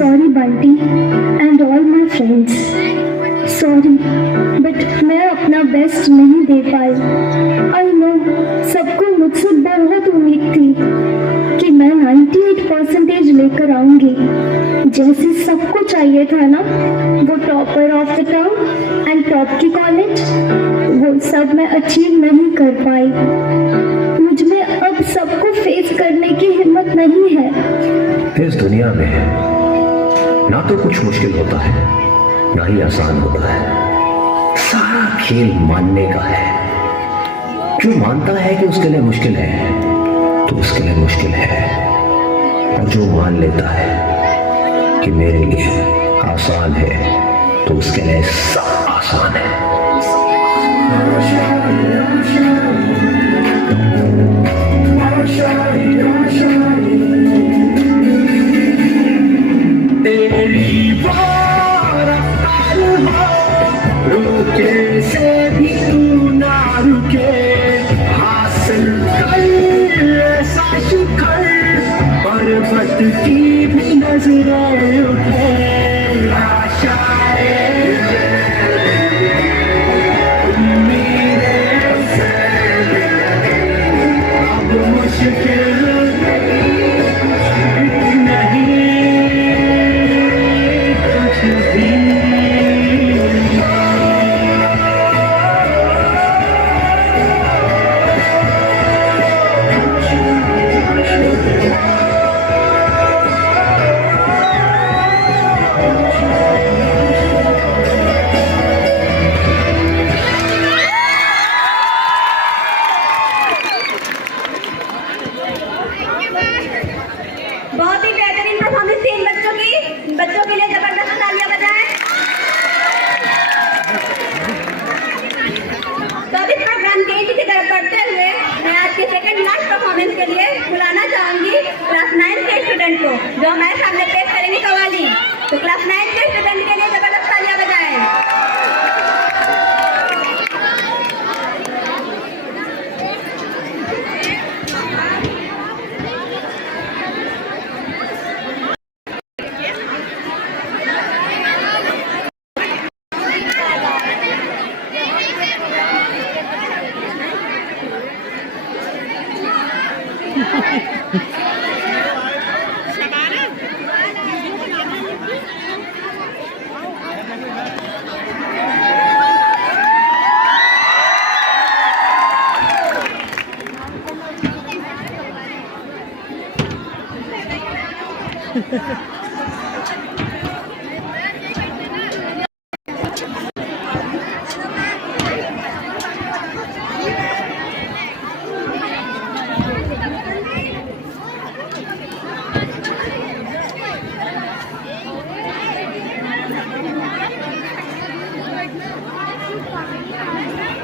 Sorry Bunty and all my friends. Sorry, but मैं अपना बेस्ट नहीं दे पाई. I know सबको मुझसे बहुत उम्मीद थी कि मैं 98% लेकर आऊंगी, जैसे सबको चाहिए था ना, वो topper of the town and top की कॉलेज. वो सब मैं अचीव नहीं कर पाई. मुझ में अब सबको फेस करने की हिम्मत नहीं है. इस दुनिया में ना तो कुछ मुश्किल होता है, ना ही आसान होता है. सारा खेल मानने का है. जो मानता है कि उसके लिए मुश्किल है तो उसके लिए मुश्किल है, और जो मान लेता है कि मेरे लिए आसान है तो उसके लिए सब आसान है. तेरी रफ्तार हो, रुके से भी तू ना रुके. हासिल कर ऐसा शिखर, पर्वत की भी नजरें उठे. आशाएं उम्मीदें से अब मुश्किल बहुत ही बेहतरीन परफॉर्मेंस थी इन बच्चों की. बच्चों के लिए जबरदस्त तालियां बजाएं. तो अब इस प्रोग्राम के इसी तरह करते हुए मैं आज के सेकंड लास्ट परफॉर्मेंस के लिए बुलाना चाहूंगी क्लास 9 के स्टूडेंट को, जो हमारे सामने पेश करेंगे कव्वाली. तो क्लास 9 के स्टूडेंट के लिए जबरदस्त तालियां बजाएं.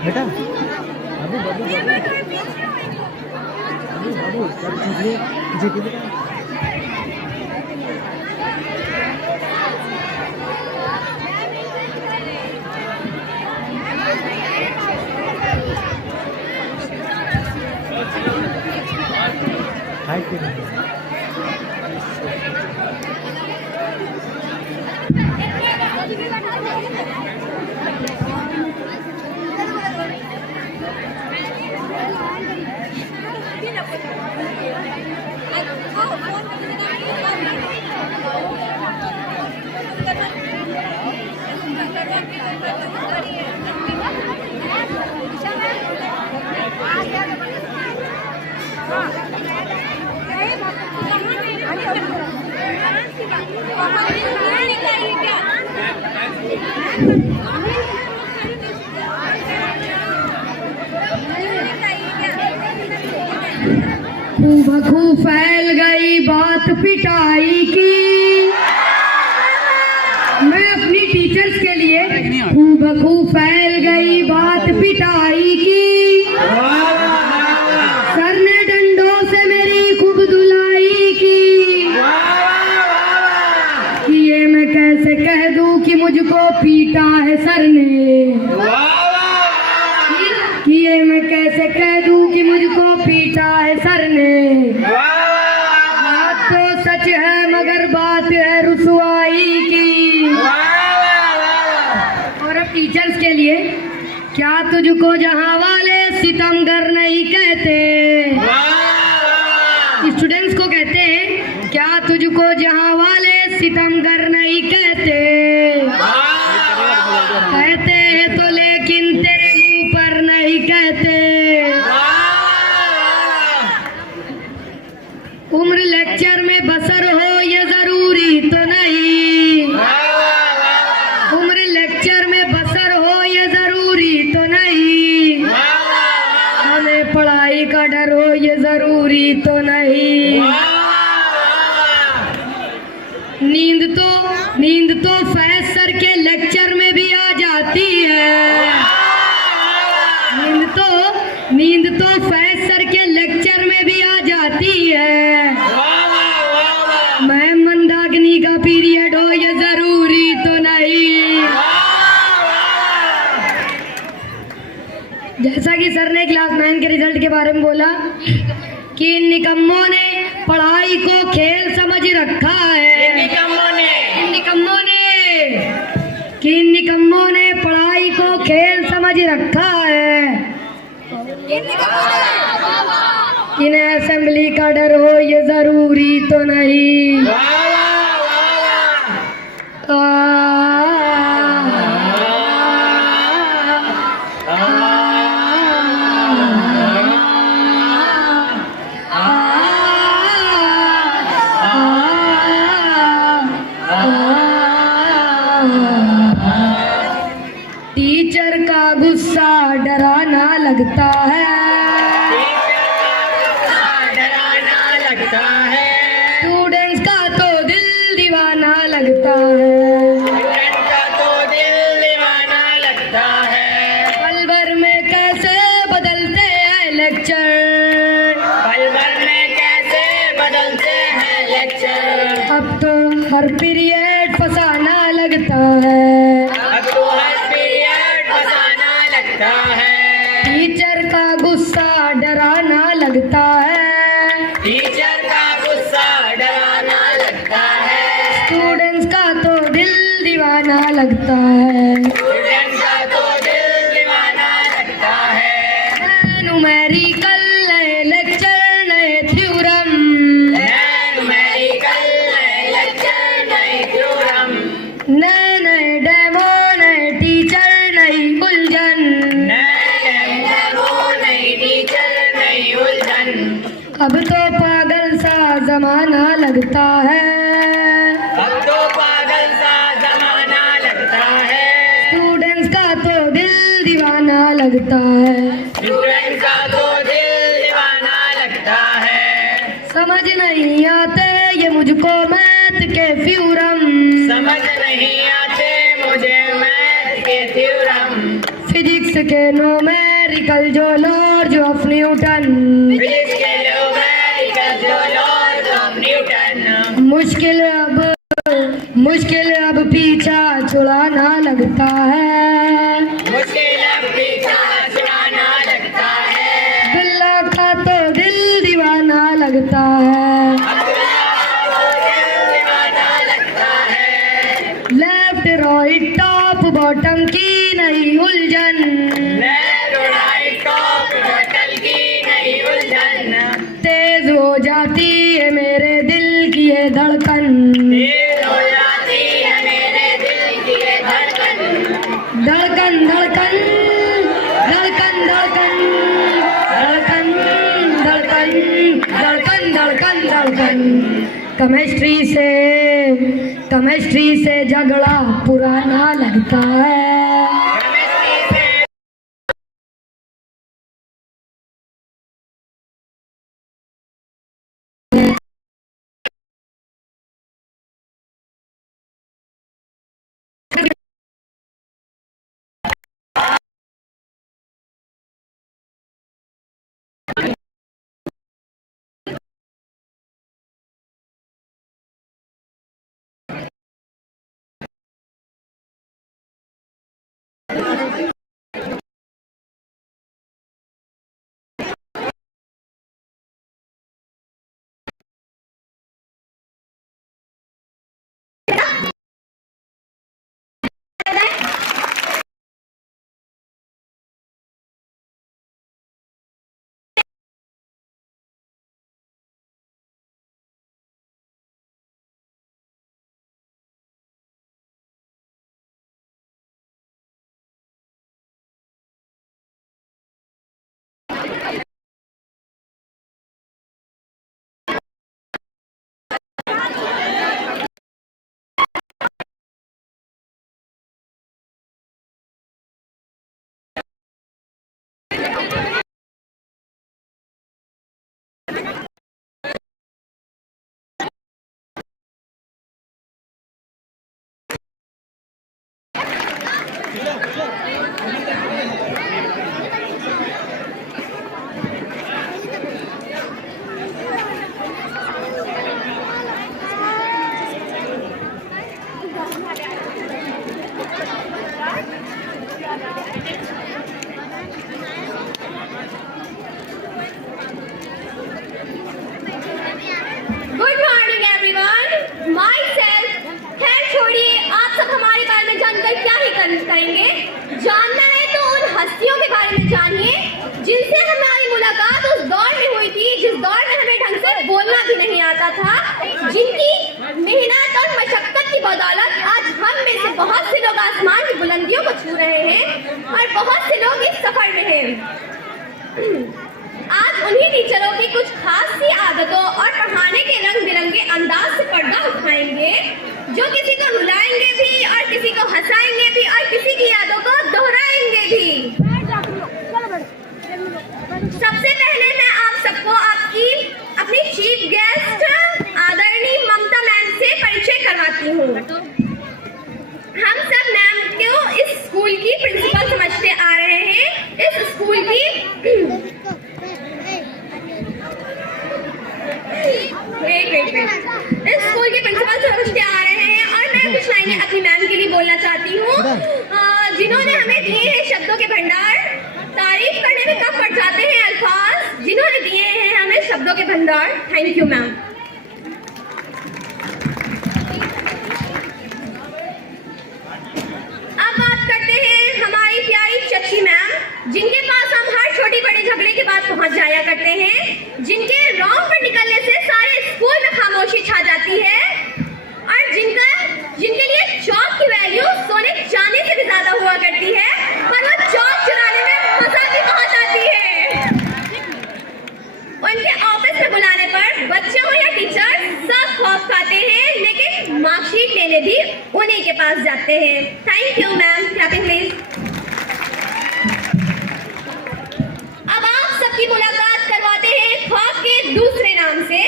बेटा अभी बखू फैल गई बात पिटाई की। मैं अपनी टीचर्स के लिए बखू फैल गई बात पिटाई की। सर ने डंडों से मेरी खूब धुलाई की। कि ये मैं कैसे कह दूं कि मुझको पीटा है सर ने। कि ये मैं कैसे कह दूं कि मुझको पीटा है सर ने। बात तो सच है मगर बात है रुसवाई की। और अब टीचर्स के लिए, क्या तुझको जहां वाले सितमगर नहीं कहते। स्टूडेंट्स को कहते हैं, क्या तुझको जहां वाले सितमगर नहीं कहते। कहते हैं तो लेकिन तेरे मुंह पर नहीं कहते। उम्र लेक्चर में बसर हो ये जरूरी तो नहीं। उम्र लेक्चर में बसर हो ये जरूरी तो नहीं। हमें पढ़ाई का डर हो ये जरूरी तो नहीं। नींद तो फैज सर के लेक्चर में भी आ जाती है। नींद तो फैज सर के लेक्चर में भी आ जाती है। मैं मंदाग्नि का पीरियड हो ये जरूरी तो नहीं। जैसा कि सर ने क्लास 9 के रिजल्ट के बारे में बोला कि इन निकम्मों ने पढ़ाई को खेल समझ रखा है। इन निकम्मों ने पढ़ाई को खेल समझ रखा है। इन्हें असेंबली का डर हो ये जरूरी तो नहीं। टीचर का गुस्सा डराना लगता है। स्टूडेंट्स का तो दिल दीवाना लगता है। पल भर में कैसे बदलते हैं लेक्चर। अब तो हर पीरियड फसाना लगता है। टीचर का गुस्सा डराना लगता है। स्टूडेंट्स का तो दिल दीवाना लगता है। न्यूमेरिकल नए लेक्चर नए थ्योरम। नए डेमो नए टीचर नई उलझन। अब तो पागल सा जमाना लगता है। स्टूडेंट्स का तो दिल दीवाना लगता है। समझ नहीं आते ये मुझको मैथ के थ्योरम। फिजिक्स के न्यूमेरिकल जो लॉर्ड ऑफ न्यूटन। मुश्किल अब पीछा छुड़ाना लगता है, बिल्ला का तो दिल दीवाना लगता है, लेफ्ट राइट टॉप बॉटम की नहीं उलझन, तेज हो जाती है मेरे दिल की ये धड़कन, धड़कन धड़कन धड़कन धड़कन धड़कन धड़कन धड़कन धड़कन धड़कन। केमिस्ट्री से झगड़ा पुराना लगता है, good morning everyone, my self. खैर छोड़िए, आप सब हमारे बारे में जानकर क्या ही करेंगे। जानना है तो उन हस्तियों के बारे में जानिए जिनसे हमारी मुलाकात उस दौर में हुई थी जिस दौर में हमें ढंग से बोलना भी नहीं आता था, जिनकी मेहनत और मशक्कत की बदौलत आज हम में से बहुत से लोग आसमान की बुलंदियों को छू रहे हैं और बहुत से लोग इस सफर में हैं। आज उन्हीं टीचरों की कुछ खास सी आदतों और पढ़ाने के रंग बिरंगे अंदाज से पर्दा उठाएंगे जो किसी को रुलाएंगे भी और किसी को हंसाएंगे भी और किसी की यादों को दोहराएंगे भी। सबसे पहले मैं आप सबको आपकी अपनी चीफ गेस्ट आदरणीय ममता मैम से परिचय करवाती हूँ। हम सब मैम को इस स्कूल की प्रिंसिपल समझते आ रहे हैं। इस स्कूल की इस स्कूल के प्रिंसिपल समझते आ रहे हैं और मैं कुछ लाइनें अपनी मैम के लिए बोलना चाहती हूँ, जिन्होंने हमें दिए हैं शब्दों के भंडार। तारीफ करने में कम पड़ जाते हैं अल्फाज, जिन्होंने दिए हैं हमें शब्दों के भंडार। Thank you ma'am. अब बात करते हैं हमारी प्यारी चची मैम, जिनके पास हम हर छोटी बड़ी झगड़े के बाद पहुंच जाया करते हैं, जिनके रॉन्ग पर निकलने से सारे स्कूल में खामोशी छा जाती है और जिनके लिए चौक की वैल्यू सोने चांदी से भी ज्यादा हुआ करती है, पर वो चौक चुराने में मजा भी बहुत आती है। उनके ऑफिस में बुलाने पर बच्चे हो या टीचर सब खौफ खाते हैं, लेकिन मार्कशीट लेने भी उन्हीं के पास जाते हैं। Thank you ma'am. Clapping please. अब आप सबकी मुलाकात करवाते हैं खौफ के दूसरे नाम से।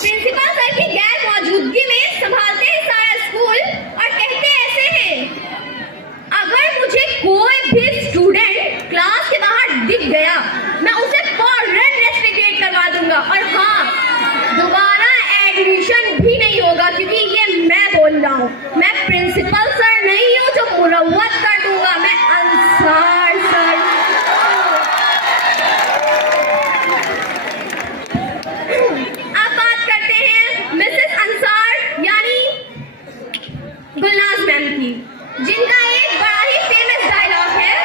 प्रिंसिपल सर की गैर मौजूदगी में संभालते हैं सारा स्कूल और कहते ऐसे हैं, अगर मुझे कोई भी स्टूडेंट क्लास के बाहर दिख गया मैं उसे फौरन रेस्ट्रिकेट करवा दूंगा और हाँ, दोबारा मैं प्रिंसिपल सर नहीं हूँ जो मुरव्वत कर दूंगा, मैं अंसार सर। अब बात करते हैं मिसेस अंसार यानी गुलनाज मैम की, जिनका एक बड़ा ही फेमस डायलॉग है,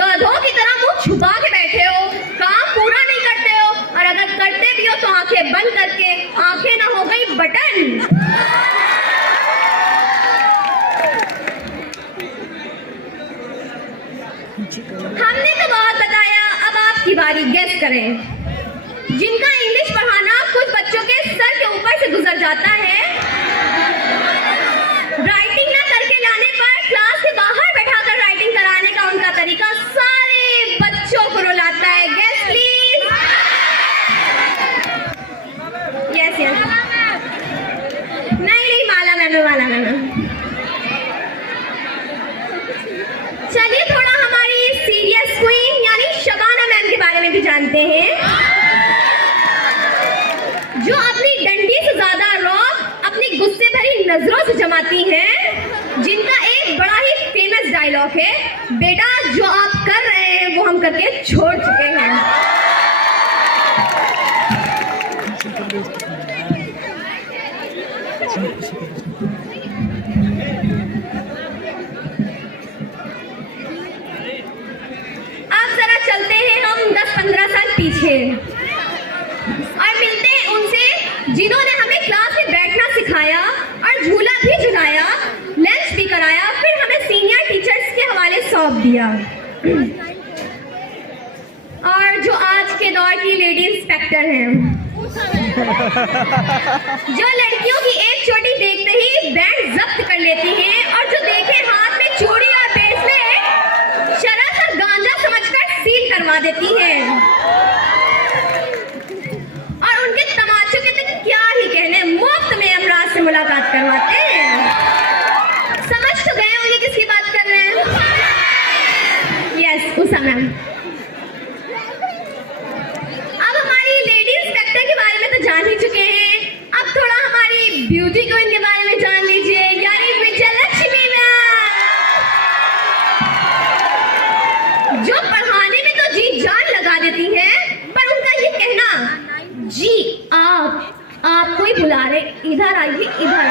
गधों की तरह मुंह छुपा के बैठे हो, काम पूरा नहीं करते हो, और अगर करते भी हो तो आंखें बंद करके, आंखें ना हो गई बटन। हमने तो बहुत बताया, अब आपकी बारी, गेस करें। जिनका इंग्लिश पढ़ाना कुछ बच्चों के सर के ऊपर से गुजर जाता है, राइटिंग ना करके लाने पर क्लास के बाहर बैठाकर राइटिंग कराने का उनका तरीका सारे बच्चों को रुलाता है। Guess please. Yes yes. नहीं माला मैम। चलिए थोड़ा हमारी सीरियस क्वीन यानी शबाना मैम के बारे में भी जानते हैं, जो अपनी डंडी से ज्यादा रौब अपनी गुस्से भरी नजरों से जमाती हैं, जिनका एक बड़ा ही फेमस डायलॉग है, बेटा जो आप कर रहे हैं वो हम करके छोड़ चुके हैं। अब जरा चलते हैं हम 10-15 साल पीछे और मिलते हैं उनसे जिन्होंने हमें क्लास में बैठना सिखाया और झूला भी झुलाया, लंच भी कराया, फिर हमें सीनियर टीचर्स के हवाले सौंप दिया, और जो आज के दौर की लेडी इंस्पेक्टर हैं, जो लड़कियों की एक चोटी देखते ही बैंड जब्त कर लेती हैं, और जो देखे हाथ में चूड़ी और ब्रेसलेट शराब और गांजा समझकर सील करवा देती हैं, और उनके तमाचों के तो क्या ही कहने, मुफ्त में अमराज से मुलाकात करवाते हैं। समझ तो गए होंगे किसकी बात कर रहे हैं? Yes, Usha ma'am. अब हमारी लेडी इंस्पेक्टर के बारे में तो जान ही चुके हैं, अब थोड़ा हमारी ब्यूटी क्वीन के बारे में जान लीजिए, यानी विजयलक्ष्मी मैम, जो पढ़ाने में तो जी जान लगा देती हैं, पर उनका ये कहना जी आप कोई बुला रहे, इधर आइए, इधर,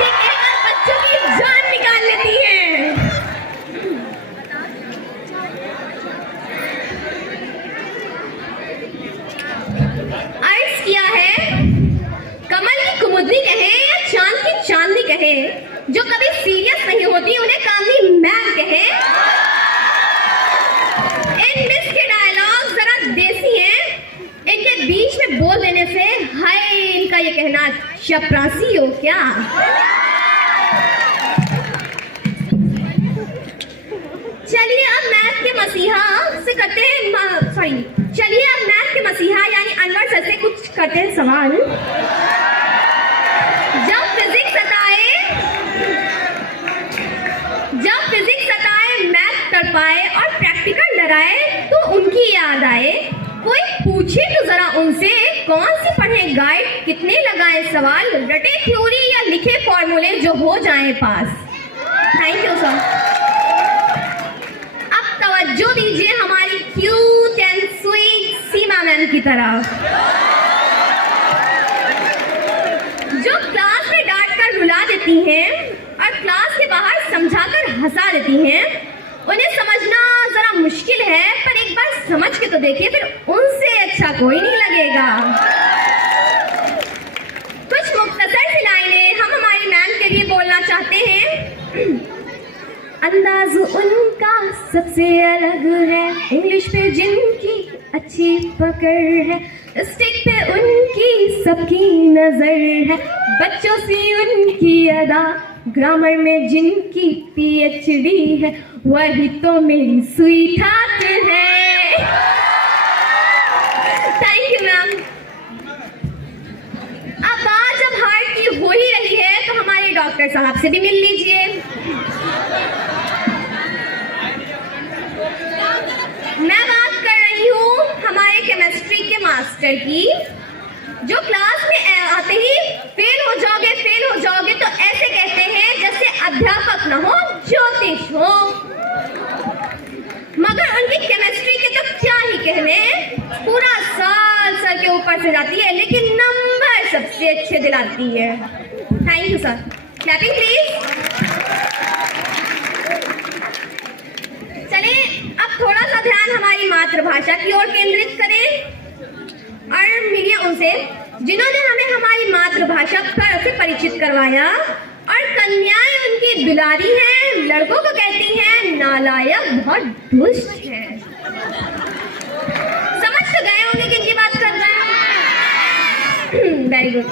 ये कहकर बच्चों की जान निकाल लेती है। अर्ज किया है, कमल की कुमुदनी कहे या चांद की चांदनी कहे, जो कभी सीरियस नहीं होती उन्हें कामनी मैम कहे। इन मिस के डायलॉग जरा देसी हैं, इनके बीच में बोल देने से हाय इनका ये कहना चपरासी हो क्या। चलिए अब मैथ के मसीहा से करते हैं, चलिए अब मैथ के मसीहा यानी अनवर सर से कुछ करते हैं सवाल। जब फिजिक्स सताए, मैथ तड़पाए और प्रैक्टिकल डराए तो उनकी याद आए, कोई पूछे तो जरा उनसे कौन सी पढ़े गाइड, कितने लगाए सवाल, रटे थ्योरी या लिखे फॉर्मूले जो हो जाएं पास। Thank you sir. अब तवज्जो दीजिए हमारी cute and sweet Seema ma'am की तरफ, जो क्लास में डांट कर रुला देती हैं और क्लास के बाहर समझाकर हंसा देती हैं। उन्हें समझना जरा मुश्किल है, पर एक बार समझ के तो देखिए, फिर उनसे अच्छा कोई नहीं लगेगा। कुछ मुख्तसर सी लाइनें हम हमारी मैम के लिए बोलना चाहते हैं। अंदाज उनका सबसे अलग है, इंग्लिश पे जिनकी अच्छी पकड़ है, स्टिक पे उनकी सबकी नजर है, बच्चों से उनकी अदा, ग्रामर में जिनकी पीएचडी है, वही तो मेरी स्वीट हार्ट है। Thank you ma'am. अब बात जब हार्ट की हो ही रही है तो हमारे डॉक्टर साहब से भी मिल लीजिए। मैं बात कर रही हूँ हमारे केमिस्ट्री के मास्टर की, जो क्लास में आते ही फेल हो जाओगे तो ऐसे कहते हैं जैसे अध्यापक न हो ज्योतिष हो। मगर उनकी केमिस्ट्री के तो क्या ही कहने, पूरा साल सर के ऊपर से जाती है लेकिन नंबर सबसे अच्छे दिलाती है। Thank you sir. Clapping please. चलिए अब थोड़ा सा ध्यान हमारी मातृभाषा की ओर केंद्रित करें और मिलिए उनसे जिन्होंने हमें हमारी मातृभाषा से परिचित करवाया। और कन्याएं उनकी दुलारी हैं, लड़कों को कहती हैं नालायक, बहुत दुष्ट है। समझ तो गए होंगे किनकी बात कर रहे हैं? Very good.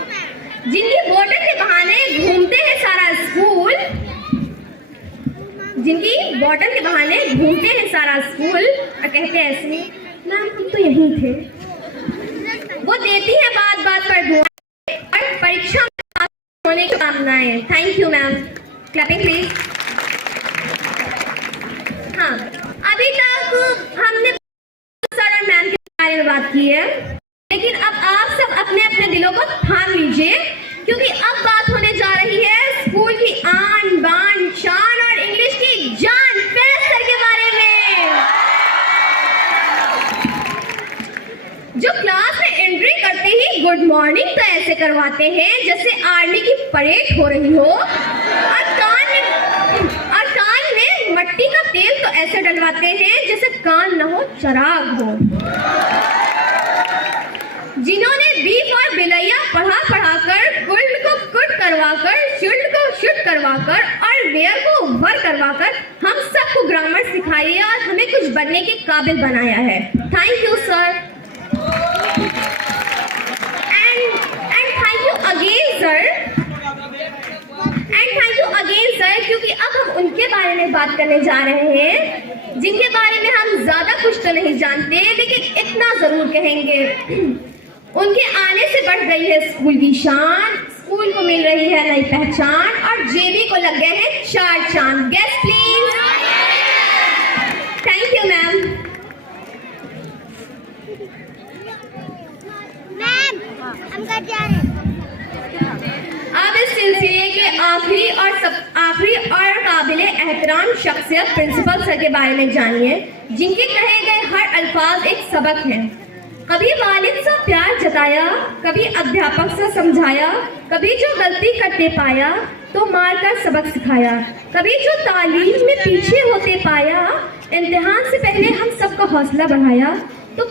जिनकी बोतल के बहाने घूमते हैं सारा स्कूल, जिनकी बॉटल के बहाने घूमते हैं सारा स्कूल और कहते हैं ऐसे मैम हम तो यहीं थे। वो देती है बात बात पर दुआएं और परीक्षा में पास होने की कामनाएं। Thank you ma'am. Clapping please. हाँ, अभी तक हमने सर और मैम के बारे में बात की है, लेकिन अब आप सब अपने अपने दिलों को थाम लीजिए क्योंकि अब बात होने जा रही है स्कूल की आन बान शान और इंग्लिश की जान फैज सर के बारे में, जो क्लास में एंट्री करते ही गुड मॉर्निंग तो ऐसे करवाते हैं जैसे आर्मी की परेड हो रही हो और कान में मट्टी का तेल तो ऐसे डलवाते हैं जैसे कान न हो चराग हो। जिन्होंने बीफ और बिलैया पढ़ा कर कुल्ड को कुट करवाकर शुल्ड को शुट करवाकर और वेयर को वर करवाकर हम सबको ग्रामर सिखाई है और हमें कुछ बनने के काबिल बनाया है। Thank you sir and thank you again sir क्योंकि अब हम उनके बारे में बात करने जा रहे हैं जिनके बारे में हम ज्यादा कुछ तो नहीं जानते लेकिन इतना जरूर कहेंगे, उनके आने से बढ़ गई है स्कूल की शान, स्कूल को मिल रही है नई पहचान और जेबी को लग गए हैं 4 चांद। Guest please. Thank you ma'am. हम कर जा रहे हैं। अब इस सिलसिले के आखिरी और काबिले एहतराम शख्सियत प्रिंसिपल सर के बारे में जानिए जिनके कहे गए हर अल्फाज एक सबक है। कभी वालिद से प्यार जताया, कभी अध्यापक से समझाया, कभी जो गलती करते पाया तो मार कर सबक सिखाया, कभी जो तालीम में पीछे होते पाया इम्तिहान से पहले हम सबका हौसला बढ़ाया, तो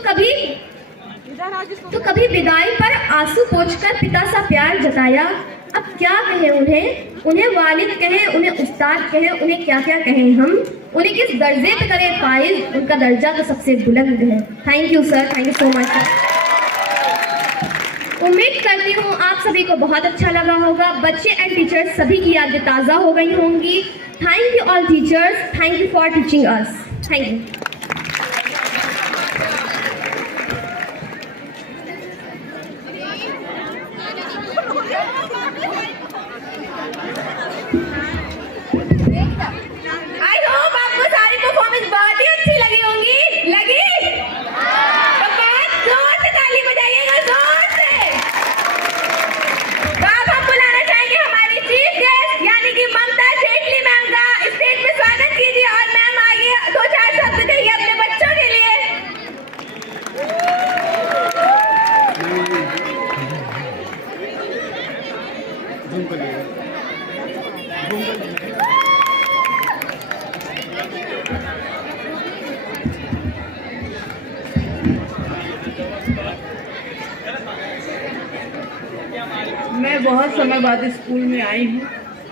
कभी विदाई पर आंसू पोंछकर पिता सा प्यार जताया। अब क्या कहें उन्हें वालिद कहें, उन्हें उस्ताद कहें, उन्हें क्या क्या कहें हम, उन्हें किस दर्जे पे करें फाइज, उनका दर्जा तो सबसे बुलंद है। Thank you sir, thank you so much sir. उम्मीद करती हूँ आप सभी को बहुत अच्छा लगा होगा। बच्चे एंड टीचर्स सभी की यादें ताज़ा हो गई होंगी। Thank you all teachers, thank you for teaching us. Thank you. I hope आपको सारी परफॉर्मेंस बहुत ही अच्छी लगी होंगी। लगी? तो बहुत जोर से ताली बजाइएगा, जोर से। तो अब हम बुलाना चाहेंगे हमारी चीफ गेस्ट यानी कि ममता जेटली मैम का। स्टेज पे स्वागत कीजिए और मैम आइए 2-4 शब्द कहिए अपने बच्चों के लिए। मैं बहुत समय बाद स्कूल में आई हूँ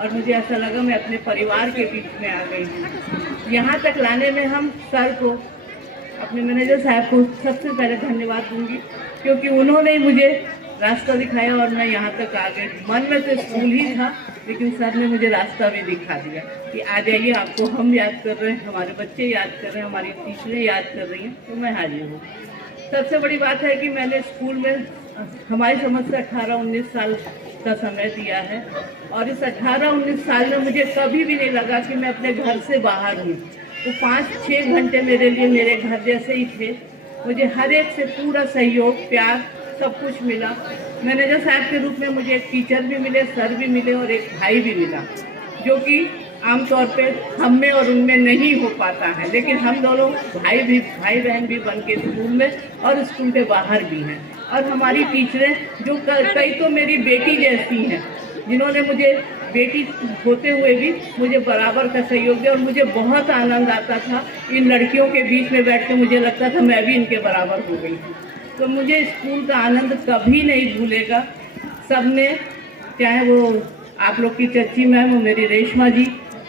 और मुझे ऐसा लगा मैं अपने परिवार के बीच में आ गई हूँ। यहाँ तक लाने में हम सर को, अपने मैनेजर साहब को सबसे पहले धन्यवाद दूंगी क्योंकि उन्होंने मुझे रास्ता दिखाया और मैं यहाँ तक आ गई। मन में तो स्कूल ही था लेकिन सर ने मुझे रास्ता भी दिखा दिया कि आ जाइए, आपको हम याद कर रहे हैं, हमारे बच्चे याद कर रहे हैं, हमारी टीचरें याद कर रही हैं, तो मैं हाजिर हूँ। सबसे बड़ी बात है कि मैंने स्कूल में हमारी समझ से 18-19 साल का समय दिया है और इस 18-19 साल में मुझे कभी भी नहीं लगा कि मैं अपने घर से बाहर हूँ। तो 5-6 घंटे मेरे लिए मेरे घर जैसे ही थे। मुझे हर एक से पूरा सहयोग, प्यार सब कुछ मिला। मैनेजर साहब के रूप में मुझे एक टीचर भी मिले, सर भी मिले और एक भाई भी मिला, जो कि आमतौर पे हम में और उनमें नहीं हो पाता है। लेकिन हम दोनों भाई बहन भी बन के स्कूल में और स्कूल के बाहर भी हैं। और हमारी टीचरें जो कई तो मेरी बेटी जैसी हैं, जिन्होंने मुझे बेटी होते हुए भी मुझे बराबर का सहयोग दिया। और मुझे बहुत आनंद आता था इन लड़कियों के बीच में बैठ के, मुझे लगता था मैं भी इनके बराबर हो गई थी। तो मुझे स्कूल का आनंद कभी नहीं भूलेगा। सब ने, चाहे वो आप लोग की चच्ची मैम हो, मेरी रेशमा जी,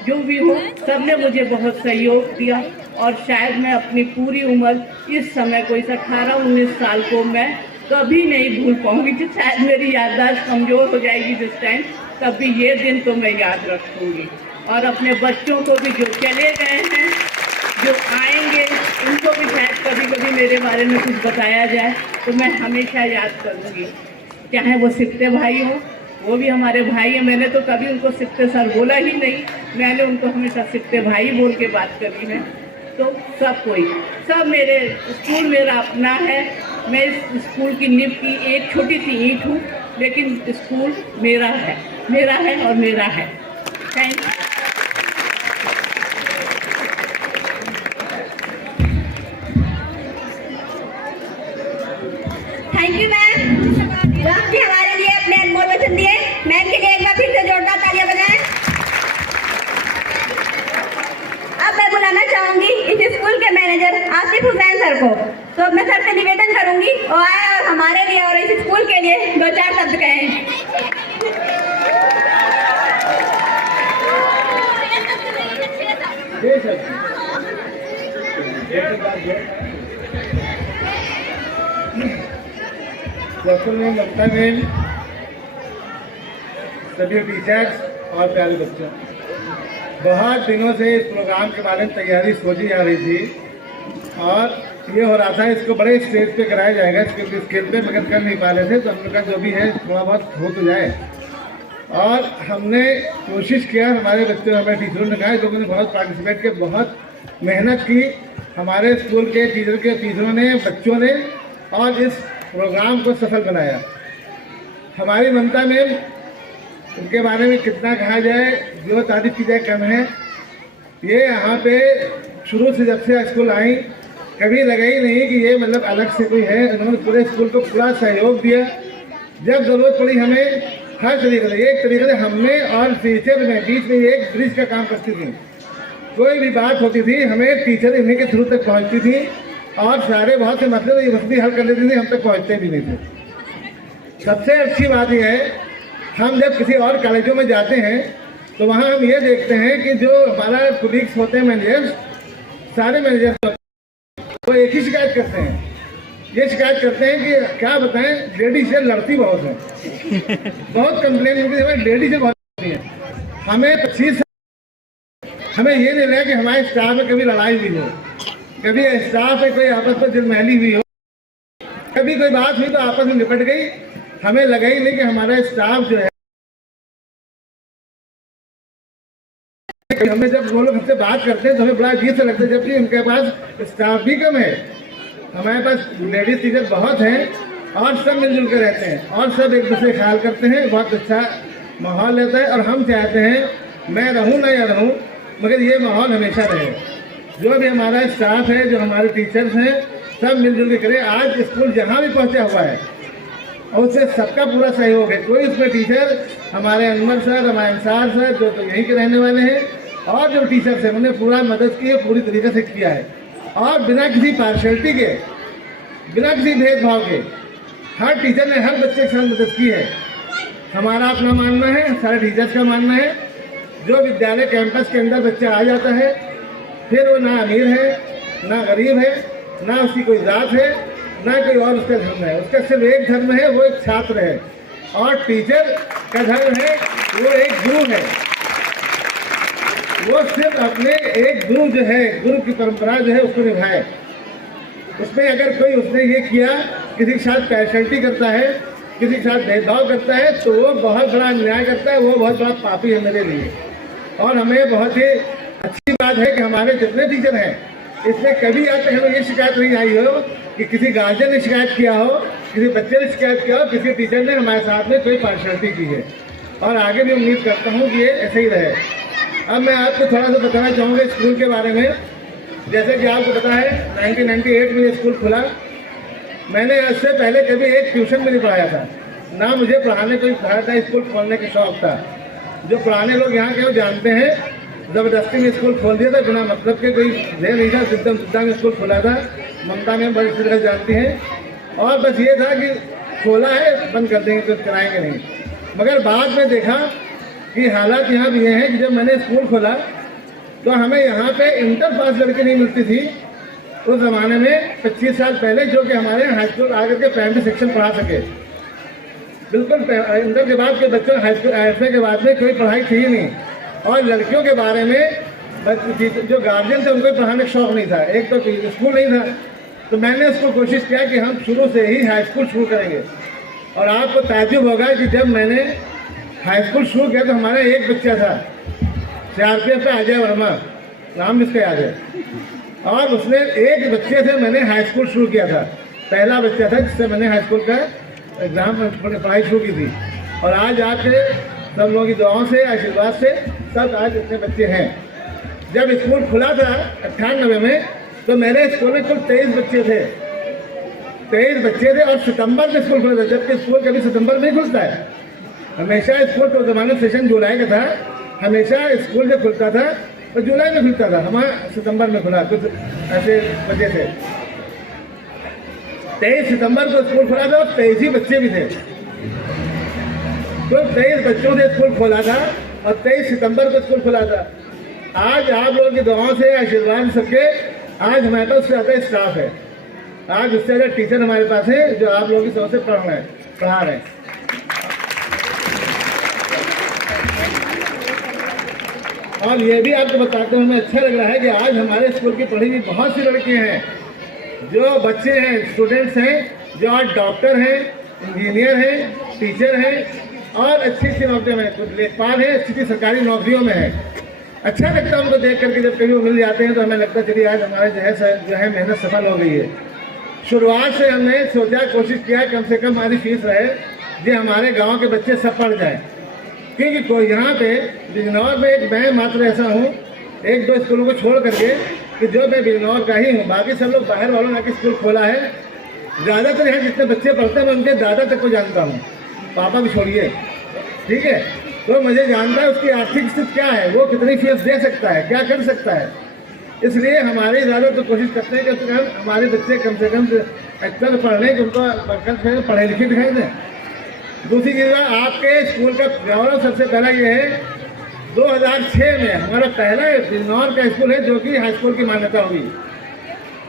जो भी हो, सब ने मुझे बहुत सहयोग दिया। और शायद मैं अपनी पूरी उम्र इस समय कोई 18-19 साल को मैं कभी नहीं भूल पाऊंगी। जो शायद मेरी याददाश्त कमज़ोर हो जाएगी जिस टाइम, तब भी ये दिन तो मैं याद रखूंगी। और अपने बच्चों को भी, जो चले गए हैं, जो आएंगे, उनको भी शायद कभी कभी मेरे बारे में कुछ बताया जाए तो मैं हमेशा याद करूंगी। चाहे वो सिप्ते भाई हो, वो भी हमारे भाई हैं। मैंने तो कभी उनको सिप्ते सर बोला ही नहीं, मैंने उनको हमेशा सिप्ते भाई बोल के बात करी है। तो सब मेरे स्कूल मेरा अपना है। मैं इस स्कूल की नींव की एक छोटी सी ईंट हूँ, लेकिन स्कूल मेरा है और मेरा है। Thank you. Thank you ma'am. आप जी हमारे लिए अपने अनमोल वचन दिए। मैम के लिए एक बार फिर से जोरदार तालियां बजाएं। अब मैं बुलाना चाहूंगी इस स्कूल के मैनेजर आसिफ हुसैन सर को। तो मैं सर से निवेदन करूंगी और आए और हमारे लिए और इस स्कूल के लिए 2-4 शब्द कहें। लगता है सभी टीचर्स और प्यारे बच्चों, बहुत दिनों से इस प्रोग्राम के बारे में तैयारी सोची जा रही थी और ये हो रहा था इसको बड़े स्टेज पे कराया जाएगा, स्केल पे, मगर कर नहीं पा रहे थे। तो हम लोग का जो भी है थोड़ा बहुत हो तो जाए। और हमने कोशिश किया, हमारे बच्चों, हमारे टीचरों ने कहा, लोगों ने बहुत पार्टिसिपेट किया, बहुत मेहनत की। हमारे स्कूल के टीचरों ने, बच्चों ने, और इस प्रोग्राम को सफल बनाया। हमारी ममता मैम, उनके बारे में कितना कहा जाए, जो तारीफ की जाए कम है। ये यहाँ पे शुरू से जब से स्कूल आई, कभी लगा ही नहीं कि ये मतलब अलग से कोई है। उन्होंने पूरे स्कूल को पूरा सहयोग दिया। जब ज़रूरत पड़ी हमें, हर तरीके से, एक तरीके से हमने और टीचर में बीच में एक ब्रिज का काम करती थी। कोई भी बात होती थी, हमें टीचर इन्हीं के थ्रू तक पहुँचती थी और सारे बहुत से मसले ये मसले हल कर लेती थी, हम तक पहुँचते भी नहीं थे। सबसे अच्छी बात यह है, हम जब किसी और कॉलेजों में जाते हैं तो वहाँ हम ये देखते हैं कि जो हमारा कोलीग्स होते हैं, मैनेजर्स, सारे मैनेजर्स वो एक ही शिकायत करते हैं। ये शिकायत करते हैं कि क्या बताएं, लेडीज से लड़ती बहुत है। बहुत कंप्लेन होती है, लेडीज से बहुत लड़ती हैं। हमें 25 हमें ये नहीं लगा कि हमारे स्टाफ में कभी लड़ाई हुई हो, कभी स्टाफ में कोई आपस में दिलमहली हुई हो, कभी कोई बात हुई तो आपस में निपट गई। हमें लगा ही नहीं कि हमारा स्टाफ जो है, हमें जब वो लोग हमसे बात करते हैं तो हमें बड़ा अजीब सा लगता है, जबकि उनके पास स्टाफ भी कम है। हमारे पास लेडीज टीचर बहुत हैं और सब मिलजुल कर रहते हैं और सब एक दूसरे ख्याल करते हैं। बहुत अच्छा माहौल रहता है और हम चाहते हैं, मैं रहूं ना या रहूं, मगर ये माहौल हमेशा रहे। जो भी हमारा स्टाफ है, जो हमारे टीचर्स हैं, सब मिलजुल के करें। आज स्कूल जहाँ भी पहुँचा हुआ है और उससे सबका पूरा सहयोग है। कोई उसमें टीचर, हमारे अनवर सर, हमारे अंसार सर, जो तो यहीं के रहने वाले हैं, और जो टीचर्स हैं, उन्होंने पूरा मदद की है, पूरी तरीके से किया है। और बिना किसी पार्शलिटी के, बिना किसी भेदभाव के, हर टीचर ने हर बच्चे के साथ मदद की है। हमारा अपना मानना है, सारे टीचर्स का मानना है, जो विद्यालय कैंपस के अंदर बच्चा आ जाता है, फिर वो ना अमीर है, ना गरीब है, ना उसकी कोई जात है, ना कोई और उसका धर्म है। उसका सिर्फ एक धर्म है, वो एक छात्र है। और टीचर का धर्म है, वो एक गुरु है। वो सिर्फ अपने एक गुरु जो है, गुरु की परंपरा जो है, उसको निभाए। उसमें अगर कोई उसने ये किया, किसी के साथ पैशनिटी करता है, किसी के साथ भेदभाव करता है, तो वो बहुत बड़ा अन्याय करता है, वो बहुत बड़ा पापी है मेरे लिए। और हमें बहुत ही अच्छी बात है कि हमारे जितने टीचर हैं, इसमें कभी आज तक हमें ये शिकायत नहीं आई हो कि किसी गार्जियन ने शिकायत किया हो किसी बच्चे ने शिकायत किया और किसी टीचर ने हमारे साथ में कोई पार्शलिटी की है, और आगे भी उम्मीद करता हूँ कि ये ऐसे ही रहे। अब मैं आपको थोड़ा सा बताना चाहूँगा स्कूल के बारे में। जैसे कि आपको पता है 1998 में ये स्कूल खुला। मैंने इससे पहले कभी एक ट्यूशन में नहीं पढ़ाया था, ना मुझे पढ़ाने को पढ़ाया था, स्कूल खोलने का शौक था। जो पुराने लोग यहाँ के वो जानते हैं, ज़बरदस्ती में स्कूल खोल दिया था, बिना मतलब के कोई ध्येय नहीं था, सिद्धम सिद्धा में स्कूल खोला था। ममता में बड़ी तरह जानती हैं, और बस ये था कि खोला है, बंद कर देंगे, कुछ कराएंगे नहीं। मगर बाद में देखा कि हालात यहाँ भी ये हैं कि जब मैंने स्कूल खोला तो हमें यहाँ पे इंटर पास लड़की नहीं मिलती थी उस ज़माने में, 25 साल पहले, जो कि हमारे यहाँ हाई स्कूल आकर के प्राइमरी सेक्शन पढ़ा सके। बिल्कुल इंटर के बाद के बच्चों हाई स्कूल ऐसे के बाद में कोई पढ़ाई थी ही नहीं। और लड़कियों के बारे में जो गार्जियन थे उनको पढ़ाने का शौक नहीं था, एक तो स्कूल नहीं था। तो मैंने उसको कोशिश किया कि हम शुरू से ही हाई स्कूल शुरू करेंगे। और आपको ताज्जुब होगा कि जब मैंने हाई स्कूल शुरू किया तो हमारा एक बच्चा था, CRPF पे अजय वर्मा, नाम इसका याद है, और उसने एक बच्चे से मैंने हाई स्कूल शुरू किया था। पहला बच्चा था जिससे मैंने हाई स्कूल का एग्ज़ाम पढ़ाई शुरू की थी। और आज आपके सब लोगों की दुआओं से, आशीर्वाद से सब आज इतने बच्चे हैं। जब स्कूल खुला था 98 में, तो मेरे स्कूल में कुल 23 बच्चे थे, 23 बच्चे थे। और सितंबर में स्कूल खुला था, जबकि स्कूल कभी सितंबर में ही खुलता है। हमेशा स्कूल तो ज़माना सेशन जुलाई का था, हमेशा स्कूल जब खुलता था तो जुलाई में खुलता था, हमारा सितंबर में खुला, कुछ ऐसे वजह से। 23 सितंबर को स्कूल खुला था और 23 ही बच्चे भी थे। तो 23 बच्चों से स्कूल खोला था और 23 सितंबर को स्कूल खुला था। आज आप लोगों की दुआओं से, आशीर्वाद सबके, आज हमारे पास उससे ज़्यादा स्टाफ है, आज उससे ज़्यादा टीचर हमारे पास है जो आप लोगों की समझ से पढ़ा रहे हैं। और ये भी आपको बताते हुए हमें अच्छा लग रहा है कि आज हमारे स्कूल की पढ़ी हुई बहुत सी लड़कियां हैं, जो बच्चे हैं, स्टूडेंट्स हैं, जो आज डॉक्टर हैं, इंजीनियर हैं, टीचर हैं और अच्छी अच्छी नौकरियों में, कुछ लेखपाल हैं, अच्छी अच्छी सरकारी नौकरियों में हैं। अच्छा लगता है उनको देख करके, जब कभी वो मिल जाते हैं तो हमें लगता है चलिए आज हमारे जो है मेहनत सफल हो गई है। शुरुआत से हमने सोचा, कोशिश किया कम से कम हमारी फीस रहे जो हमारे गाँव के बच्चे सब पढ़ जाएँ, क्योंकि कोई यहाँ पे बिजनौर में एक मैं मात्र ऐसा हूँ, एक दो स्कूलों को छोड़ करके, कि जो मैं बिजनौर का ही हूँ, बाकी सब लोग बाहर वालों ने आके स्कूल खोला है। ज़्यादातर यहाँ जितने बच्चे पढ़ते हैं मैं उनके दादा तक को जानता हूँ, पापा भी छोड़िए, ठीक है। तो मुझे जानता है उसकी आर्थिक स्थिति क्या है, वो कितनी फीस दे सकता है, क्या कर सकता है। इसलिए हमारे ज़्यादा तो कोशिश करते हैं कि हमारे बच्चे कम से कम इतना पढ़ लें कि उनको पढ़े लिखे दिखाई दें। दूसरी चीज़, आपके स्कूल का गौरव सबसे पहला ये है, 2006 में हमारा पहला बिजनौर का स्कूल है जो कि हाई स्कूल की मान्यता हुई।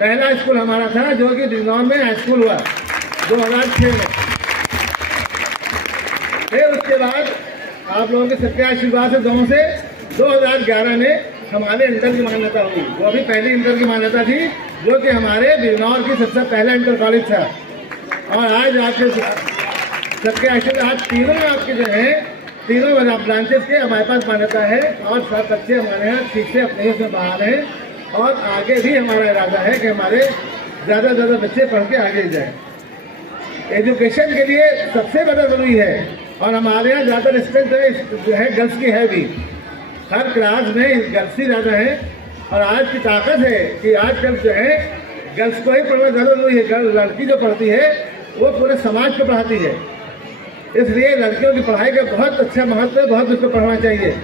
पहला स्कूल हमारा था जो कि बिजनौर में हाई स्कूल हुआ 2006 में। फिर उसके बाद आप लोगों के सबके आशीर्वाद से दोनों से 2011 में हमारे इंटर की मान्यता हुई। वो भी पहली इंटर की मान्यता थी जो कि हमारे बिजनौर की सबसे पहला इंटर कॉलेज था। और आज आपके सबके आशीर्वाद तीनों आपके जो है, तीनों ब्रांचेस के हमारे पास मान्यता है और सब बच्चे हमारे यहाँ ठीक से अपने उसमें बाहर हैं। और आगे भी हमारा इरादा है कि हमारे ज़्यादा से ज़्यादा बच्चे पढ़ के आगे जाएँ। एजुकेशन के लिए सबसे ज़्यादा ज़रूरी है, और हमारे यहाँ ज़्यादा रिस्पेक्ट जो है गर्ल्स की है भी, हर क्लास में गर्ल्स ही ज़्यादा है। और आज की ताकत है कि आजकल जो है गर्ल्स को ही पढ़ना ज़्यादा ज़रूरी है। लड़की जो पढ़ती है वो पूरे समाज को पढ़ाती है, इसलिए लड़कियों की पढ़ाई का बहुत अच्छा महत्व है, बहुत उसको पढ़ना चाहिए।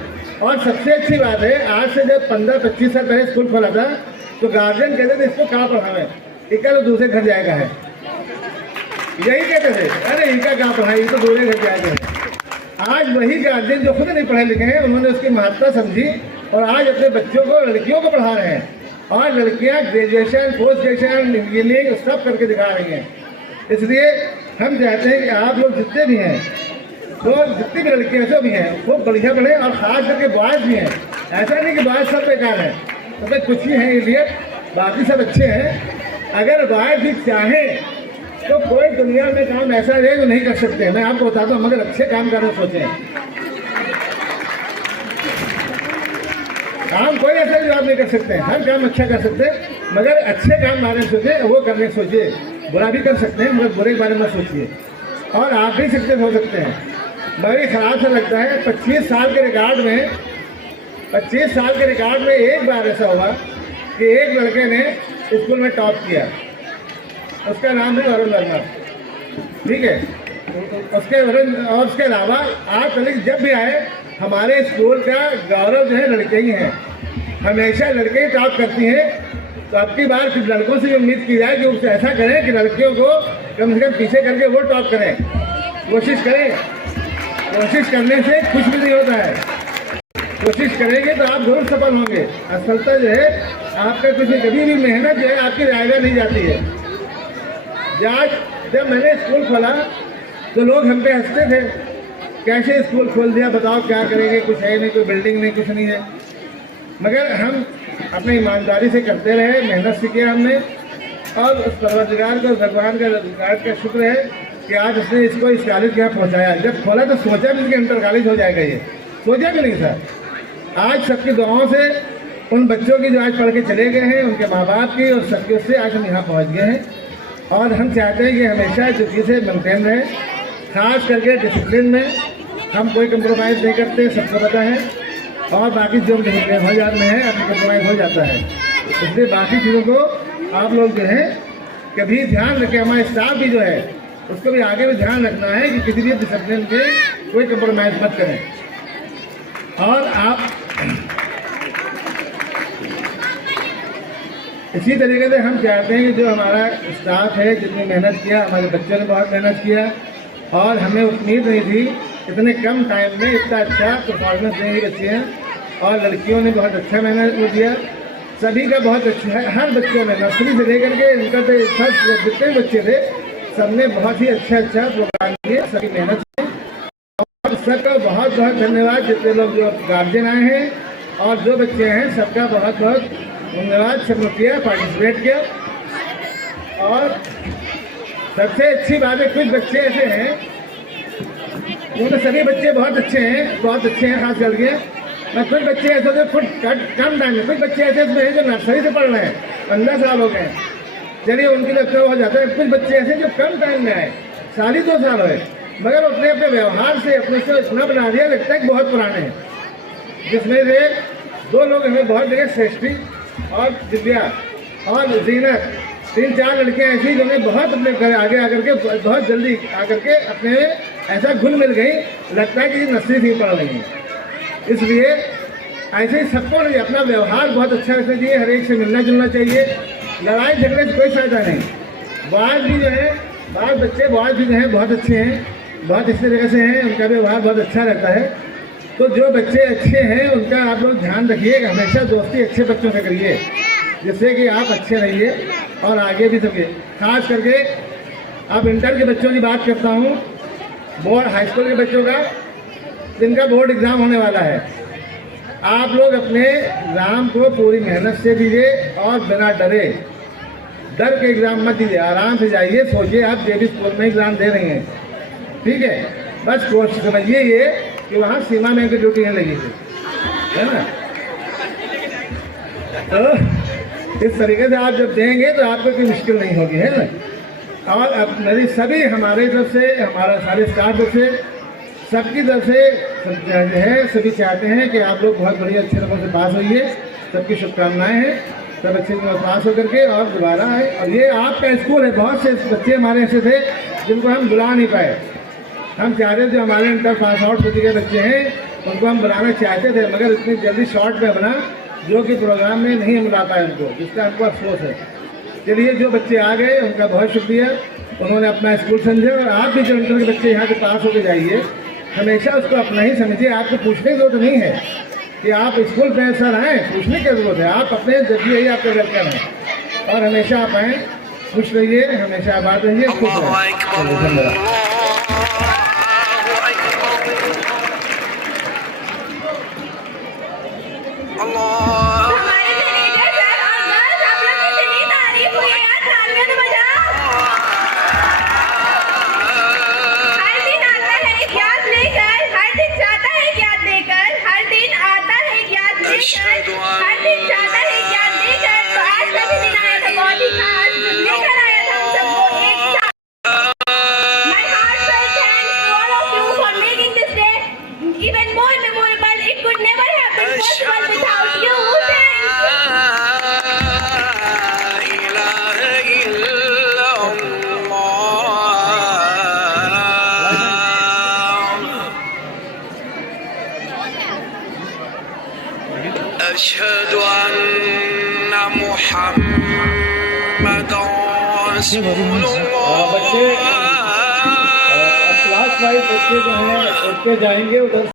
और सबसे अच्छी बात है, आज से जब 15-25 साल पहले स्कूल खोला था तो गार्जियन कहते थे इसको कहाँ पढ़ावें, इक्का तो दूसरे घर जाएगा है, यही कहते थे, अरे इनका कहाँ पढ़ाई, तो दूसरे घर जाएगा है। आज वही गार्जियन जो खुद नहीं पढ़े लिखे हैं उन्होंने उसकी महत्ता समझी और आज अपने बच्चों को, लड़कियों को पढ़ा रहे हैं। और लड़कियाँ ग्रेजुएशन, पोस्ट ग्रेजुएशन, इंजीनियरिंग सब करके दिखा रही हैं। इसलिए हम चाहते हैं कि आप लोग जितने भी हैं, तो जितनी भी लड़कियाँ जो भी हैं वो बढ़िया पढ़े, और ख़ास करके बॉयज़ भी हैं। ऐसा नहीं कि बॉयज़ सब बेकार हैं, तो कुछ ही हैं इसलिए, बाकी सब अच्छे हैं। अगर बॉयज़ भी चाहें तो कोई दुनिया में काम ऐसा है जो नहीं कर सकते हैं। मैं आपको बताता हूँ, मगर अच्छे काम करना सोचें। काम कोई ऐसा जो आप नहीं कर सकते हैं, हर काम अच्छा कर सकते हैं, मगर अच्छे काम बारे में सोचें, वो करने सोचिए। बुरा भी कर सकते हैं, मगर बुरे के बारे में सोचिए और आप भी सक्सेस हो सकते हैं। मगर खराब सा लगता है 25 साल के रिकॉर्ड में एक बार ऐसा हुआ कि एक लड़के ने स्कूल में टॉप किया, उसका नाम है अरुण वर्मा, ठीक है। उसके अलावा आज तक जब भी आए हमारे स्कूल का गौरव जो है लड़के ही हैं, हमेशा लड़के ही टॉप करती हैं। तो अब की बार कुछ लड़कों से उम्मीद की जाए कि उससे ऐसा करें कि लड़कियों को कम से कम पीछे करके वो टॉप करें, कोशिश करें। कोशिश करने से कुछ भी नहीं होता है, कोशिश करेंगे तो आप जरूर सफल होंगे। असफलता जो है आपका कभी भी मेहनत जो है आपकी रायगा नहीं जाती है। जब मैंने स्कूल खोला तो लोग हम पे हंसते थे, कैसे स्कूल खोल दिया, बताओ क्या करेंगे, कुछ है नहीं, कोई बिल्डिंग नहीं, कुछ नहीं है। मगर हम अपनी ईमानदारी से करते रहे, मेहनत से किया हमने, और उस परवरदिगार को, भगवान का शुक्र है कि आज उसने इसको इस कॉलेज के यहाँ पहुँचाया। जब खोला तो सोचा भी कि इंटर कॉलेज हो जाएगा, ये सोचा भी नहीं था। आज सबकी दुआओं से उन बच्चों की जो आज पढ़ के चले गए हैं, उनके माँ बाप की और सबके उससे आज हम यहाँ पहुँच गए हैं। और हम चाहते हैं कि हमेशा जो चीज़ें मेंटेन रहे, खास करके डिसिप्लिन में हम कोई कंप्रोमाइज़ नहीं करते, सबको पता है। और बाकी जो डिसिप्लिन हो जाने में है अपनी कंप्रोमाइज़ हो जाता है, इसलिए बाकी चीज़ों को आप लोग जो है कभी ध्यान रखें। हमारा स्टाफ भी जो है उसको भी आगे भी ध्यान रखना है कि किसी भी डिसिप्लिन में कोई कंप्रोमाइज़ मत करें। और आप इसी तरीके से हम चाहते हैं कि जो हमारा स्टाफ है, जितनी मेहनत किया, हमारे बच्चों ने बहुत मेहनत किया और हमें उम्मीद नहीं थी इतने कम टाइम में इतना अच्छा परफॉर्मेंस देंगे बच्चे हैं। और लड़कियों ने बहुत अच्छा मेहनत दिया, सभी का बहुत अच्छा है। हर बच्चों ने नर्सरी से लेकर के इनका तो फर्स्ट जितने भी बच्चे थे सबने बहुत ही अच्छा प्रोग्राम किए, सभी मेहनत की। और सबका बहुत बहुत धन्यवाद, जितने लोग जो गार्जियन आए हैं और जो बच्चे हैं सबका बहुत बहुत धन्यवाद। सब लोग किया, पार्टिसिपेट किया। और सबसे अच्छी बात है, कुछ बच्चे ऐसे हैं, वो तो सभी बच्चे बहुत अच्छे हैं खास करके, और कुछ बच्चे ऐसे होते खुद कम टाइम में, कुछ बच्चे ऐसे हैं जो नर्सरी से पढ़ रहे हैं, 15 साल हो गए, चलिए उनके लिए अच्छा हो जाता है। कुछ बच्चे ऐसे जो कम टाइम में आए, 2.5 साल हुए, मगर उसने अपने व्यवहार से अपने से इतना बना दिया लगता है कि बहुत पुराने हैं। जिसमें से 2 लोग हमें बहुत जगह, श्रेष्ठी और दिव्या और जीनत, 3-4 लड़कियाँ ऐसी जिन्होंने बहुत अपने घर आगे आकर के बहुत जल्दी आकर के अपने ऐसा घुल मिल गई, लगता है कि नर्सरी से पढ़ रही हैं। इसलिए ऐसे ही सबको अपना व्यवहार बहुत अच्छा रखना चाहिए, हर एक से मिलना जुलना चाहिए, लड़ाई झगड़े से कोई फायदा नहीं। बॉयज़ भी जो है, बॉयज़ भी जो हैं बहुत अच्छे हैं, बहुत इस तरीके से हैं, उनका व्यवहार बहुत अच्छा रहता है। तो जो बच्चे अच्छे हैं उनका आप लोग ध्यान रखिए, हमेशा दोस्ती अच्छे बच्चों से करिए, जिससे कि आप अच्छे रहिए और आगे भी सके। खास करके अब इंटर के बच्चों की बात करता हूँ, बोर्ड हाई स्कूल के बच्चों का, जिनका बोर्ड एग्ज़ाम होने वाला है। आप लोग अपने एग्ज़ाम को पूरी मेहनत से दीजिए और बिना डर के एग्ज़ाम मत दीजिए, आराम से जाइए, सोचिए आप जेबी स्कूल में एग्ज़ाम दे रही हैं, ठीक है। बस कोशिश समझिए ये कि वहाँ सीमा में की ड्यूटी है लगी थी, है ना। तो इस तरीके से आप जब देंगे तो आपको कोई मुश्किल नहीं होगी, है ना। और अब मेरी सभी हमारे तरफ से, हमारा सारे स्टाफ तरफ से, सबकी तरफ से जो है सभी चाहते हैं कि आप लोग बहुत बढ़िया अच्छे नंबर से पास होइए, सबकी शुभकामनाएं हैं, सब अच्छे नंबर पास होकर के और दोबारा आए। और ये आपका स्कूल है, बहुत से बच्चे हमारे ऐसे थे जिनको हम बुला नहीं पाए। हम चाहते थे, हमारे इंटर पास आउट हो चुके बच्चे हैं उनको हम बुलाना चाहते थे, मगर इतनी जल्दी शॉर्ट में बना जो कि प्रोग्राम में नहीं मिला पाए उनको, जिसका हमको अफसोस है। चलिए जो बच्चे आ गए उनका बहुत शुक्रिया, उन्होंने अपना स्कूल समझे। और आप भी जो इंटर के बच्चे यहाँ से पास होकर जाइए, हमेशा उसको अपना ही समझिए। आपको पूछने की जरूरत नहीं है कि आप स्कूल पे सर आएँ, पूछने की जरूरत है आप अपने जरिए ही आपके वेलकम हैं। और हमेशा आप आएँ, खुश रहिए, हमेशा आबाद रहिए, खुश रहिए। धन्यवाद। हर दिन चाहता है ज्ञान देकर, तो आज का भी दिन आया था, बहुत ही खास लेकर आया था हम सबको अशहदु अन्ना मुहम्मदन रसूलुल्लाह। क्लास वाइज बच्चे जो हैं उठ के जाएंगे उधर